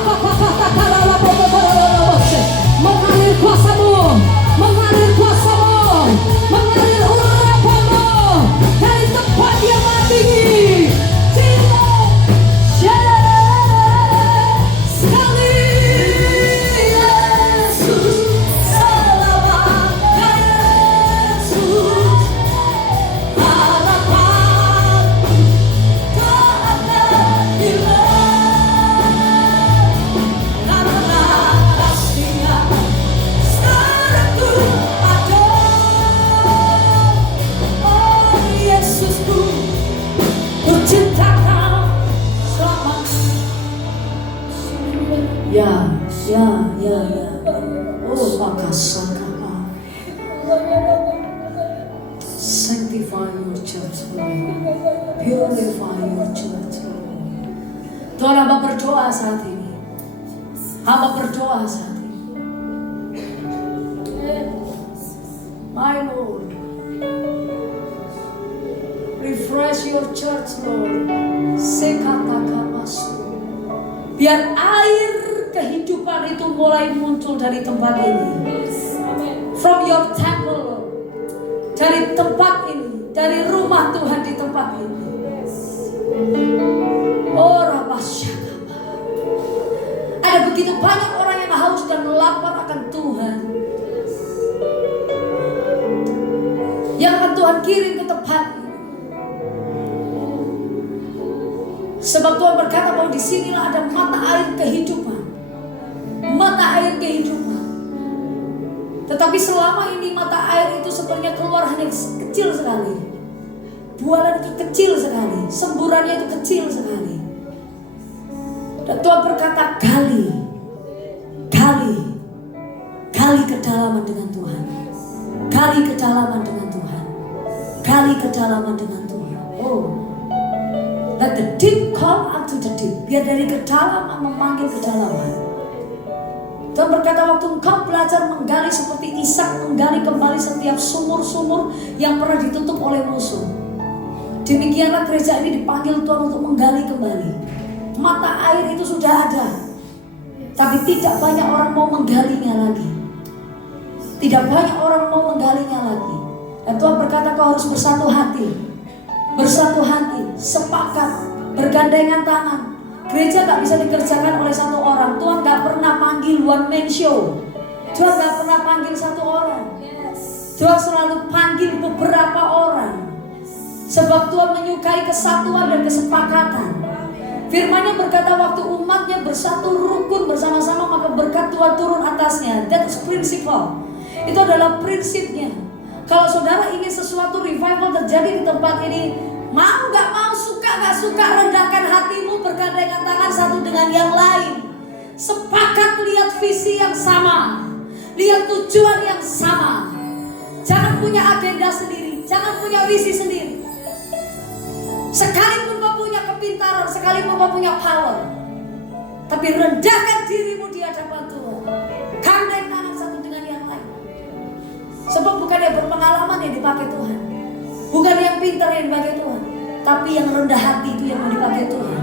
mengalir kuasamu, mengalir kuasamu, mengalir urapanmu dari tempat yang maha tinggi. Sekali Yesus, selamatkan Yesus, harapan tak akan hilang karena kasih-Nya sekarang ku ada. Oh Yesusku, ku cinta Kau selamanya. Ya. Oh, makasakapa. Sanctify your church, Lord. Purify your church, Lord. Tuhan, hamba berdoa saat ini. Hamba berdoa saat ini. My Lord, refresh your church, Lord. Sekatakamas. Biar air kehidupan itu mulai muncul dari tempat ini. From your temple, Lord. Dari tempat ini, dari rumah Tuhan di tempat ini. Oh Rabasyakaba. Ada begitu banyak orang yang haus dan lapar akan Tuhan, yang akan Tuhan kirim ke tempat ini. Sebab Tuhan berkata bahwa di sinilah ada mata air kehidupan. Mata air kehidupan. Tetapi selama ini mata air itu sepertinya keluar hanya kecil sekali. Bualan itu kecil sekali. Semburannya itu kecil sekali. Dan Tuhan berkata gali kedalaman dengan Tuhan. Gali kedalaman dengan Tuhan. Gali kedalaman dengan Tuhan. Oh, let the deep call out to the deep. Biar dari kedalaman memanggil kedalaman. Tuhan berkata waktu engkau belajar menggali seperti Ishak menggali kembali setiap sumur-sumur yang pernah ditutup oleh musuh. Demikianlah gereja ini dipanggil Tuhan untuk menggali kembali. Mata air itu sudah ada, tapi tidak banyak orang mau menggalinya lagi. Tidak banyak orang mau menggalinya lagi. Dan Tuhan berkata kau harus bersatu hati. Bersatu hati, sepakat, bergandengan tangan. Gereja gak bisa dikerjakan oleh satu orang. Tuhan gak pernah panggil one man show. Tuhan gak pernah panggil satu orang. Tuhan selalu panggil beberapa orang. Sebab Tuhan menyukai kesatuan dan kesepakatan. Firman-Nya berkata waktu umatnya bersatu rukun bersama-sama maka berkat Tuhan turun atasnya. That's principle. Itu adalah prinsipnya. Kalau saudara ingin sesuatu revival terjadi di tempat ini, mau gak mau, suka gak suka, rendahkan hatimu, bergandengan tangan satu dengan yang lain. Sepakat lihat visi yang sama, lihat tujuan yang sama. Jangan punya agenda sendiri, jangan punya visi sendiri. Sekalipun kau punya kepintaran, sekalipun kau punya power, tapi rendahkan dirimu di hadapan Tuhan. Gandeng tangan satu dengan yang lain. Sebab bukan yang berpengalaman yang dipakai Tuhan, bukan yang pintar yang dipakai Tuhan, tapi yang rendah hati itu yang mau dipakai Tuhan.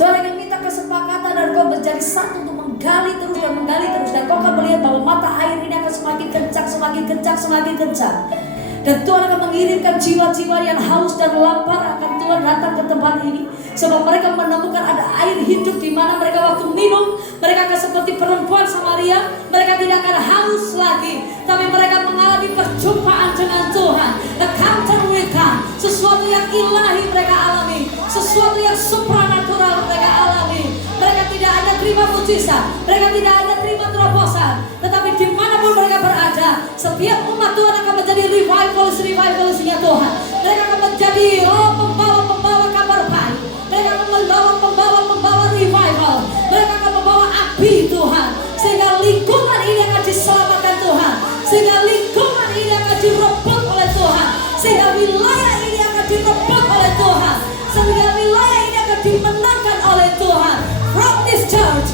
Tuhan yang minta kesepakatan dan kau menjadi satu untuk menggali terus dan menggali terus. Dan kau akan melihat bahwa mata air ini akan semakin kencang, semakin kencang, semakin kencang. Dan Tuhan akan mengirimkan jiwa-jiwa yang haus dan lapar akan Tuhan datang ke tempat ini. Sebab mereka menemukan ada air hidup di mana mereka waktu minum, mereka akan seperti perempuan Samaria. Mereka tidak akan haus lagi, tapi mereka mengalami perjumpaan dengan Tuhan. Encounter with God. Sesuatu yang ilahi mereka alami, sesuatu yang supranatural mereka alami. Mereka tidak hanya terima mujizat, mereka tidak hanya terima terobosan, tetapi dimanapun mereka berada, setiap umat Tuhan akan menjadi revivalist-nya Tuhan. Mereka akan menjadi pembawa-pembawa kabar baik. Mereka akan pembawa revival. Mereka akan membawa api Tuhan, sehingga lingkungan ini akan diselamatkan Tuhan, sehingga lingkungan ini akan direbut oleh Tuhan, sehingga wilayah ini akan direbut oleh Tuhan, sehingga wilayah ini akan dimenangkan oleh Tuhan. From this church,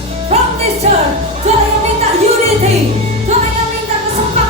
Tuhan yang minta unity, Tuhan yang minta kesempatan.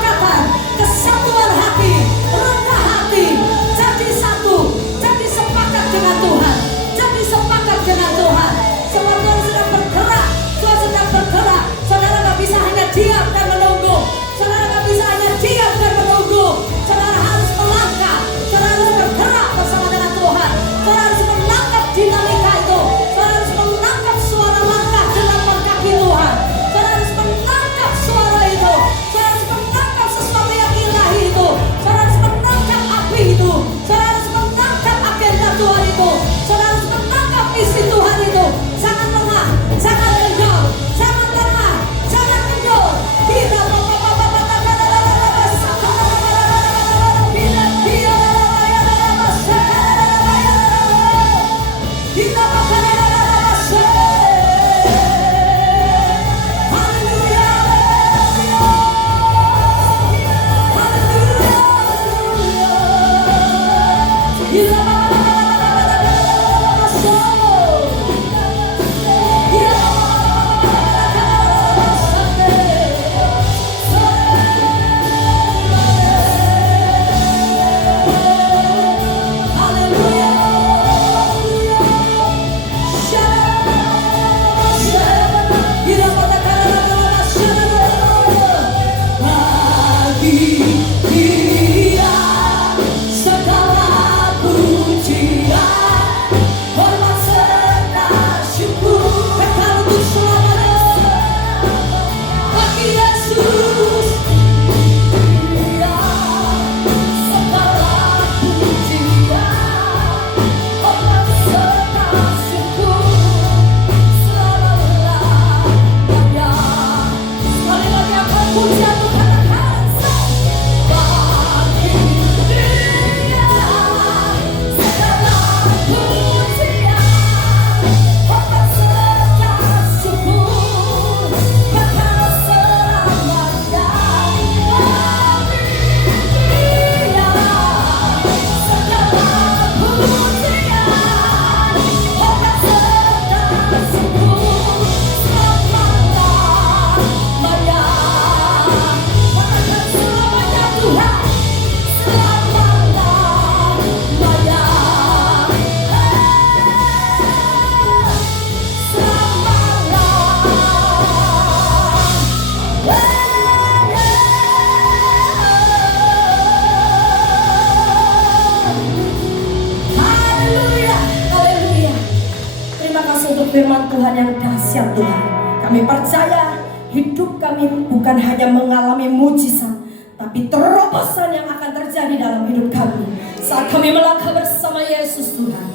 firman Tuhan yang dahsyat Tuhan. Kami percaya hidup kami bukan hanya mengalami mujizat, tapi terobosan yang akan terjadi dalam hidup kami saat kami melangkah bersama Yesus Tuhan.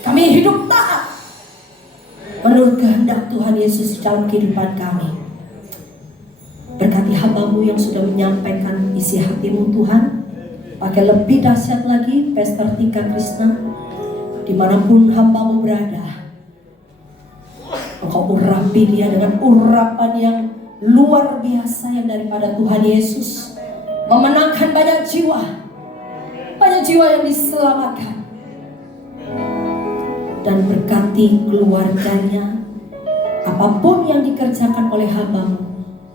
Kami hidup taat menurut kehendak Tuhan Yesus dalam kehidupan kami. Berkati hamba-Mu yang sudah menyampaikan isi hati-Mu Tuhan. Pakai lebih dahsyat lagi Pastor Tika Krishna, dimanapun hamba-Mu berada. Engkau urapi dia dengan urapan yang luar biasa yang daripada Tuhan Yesus, memenangkan banyak jiwa yang diselamatkan. Dan berkati keluarganya, apapun yang dikerjakan oleh hamba-Mu,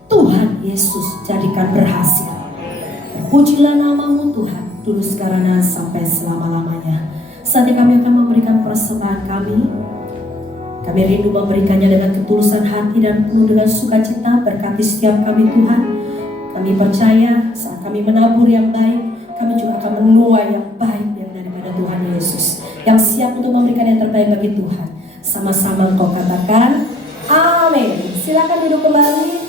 Tuhan Yesus jadikan berhasil. Pujilah nama-Mu Tuhan, dulu sekarang dan sampai selama-lamanya. Saatnya kami akan memberikan persembahan kami. Kami rindu memberikannya dengan ketulusan hati dan penuh dengan sukacita. Berkati setiap kami Tuhan. Kami percaya saat kami menabur yang baik, kami juga akan menuai yang baik yang daripada Tuhan Yesus, yang siap untuk memberikan yang terbaik bagi Tuhan. Sama-sama engkau katakan amin. Silakan duduk kembali.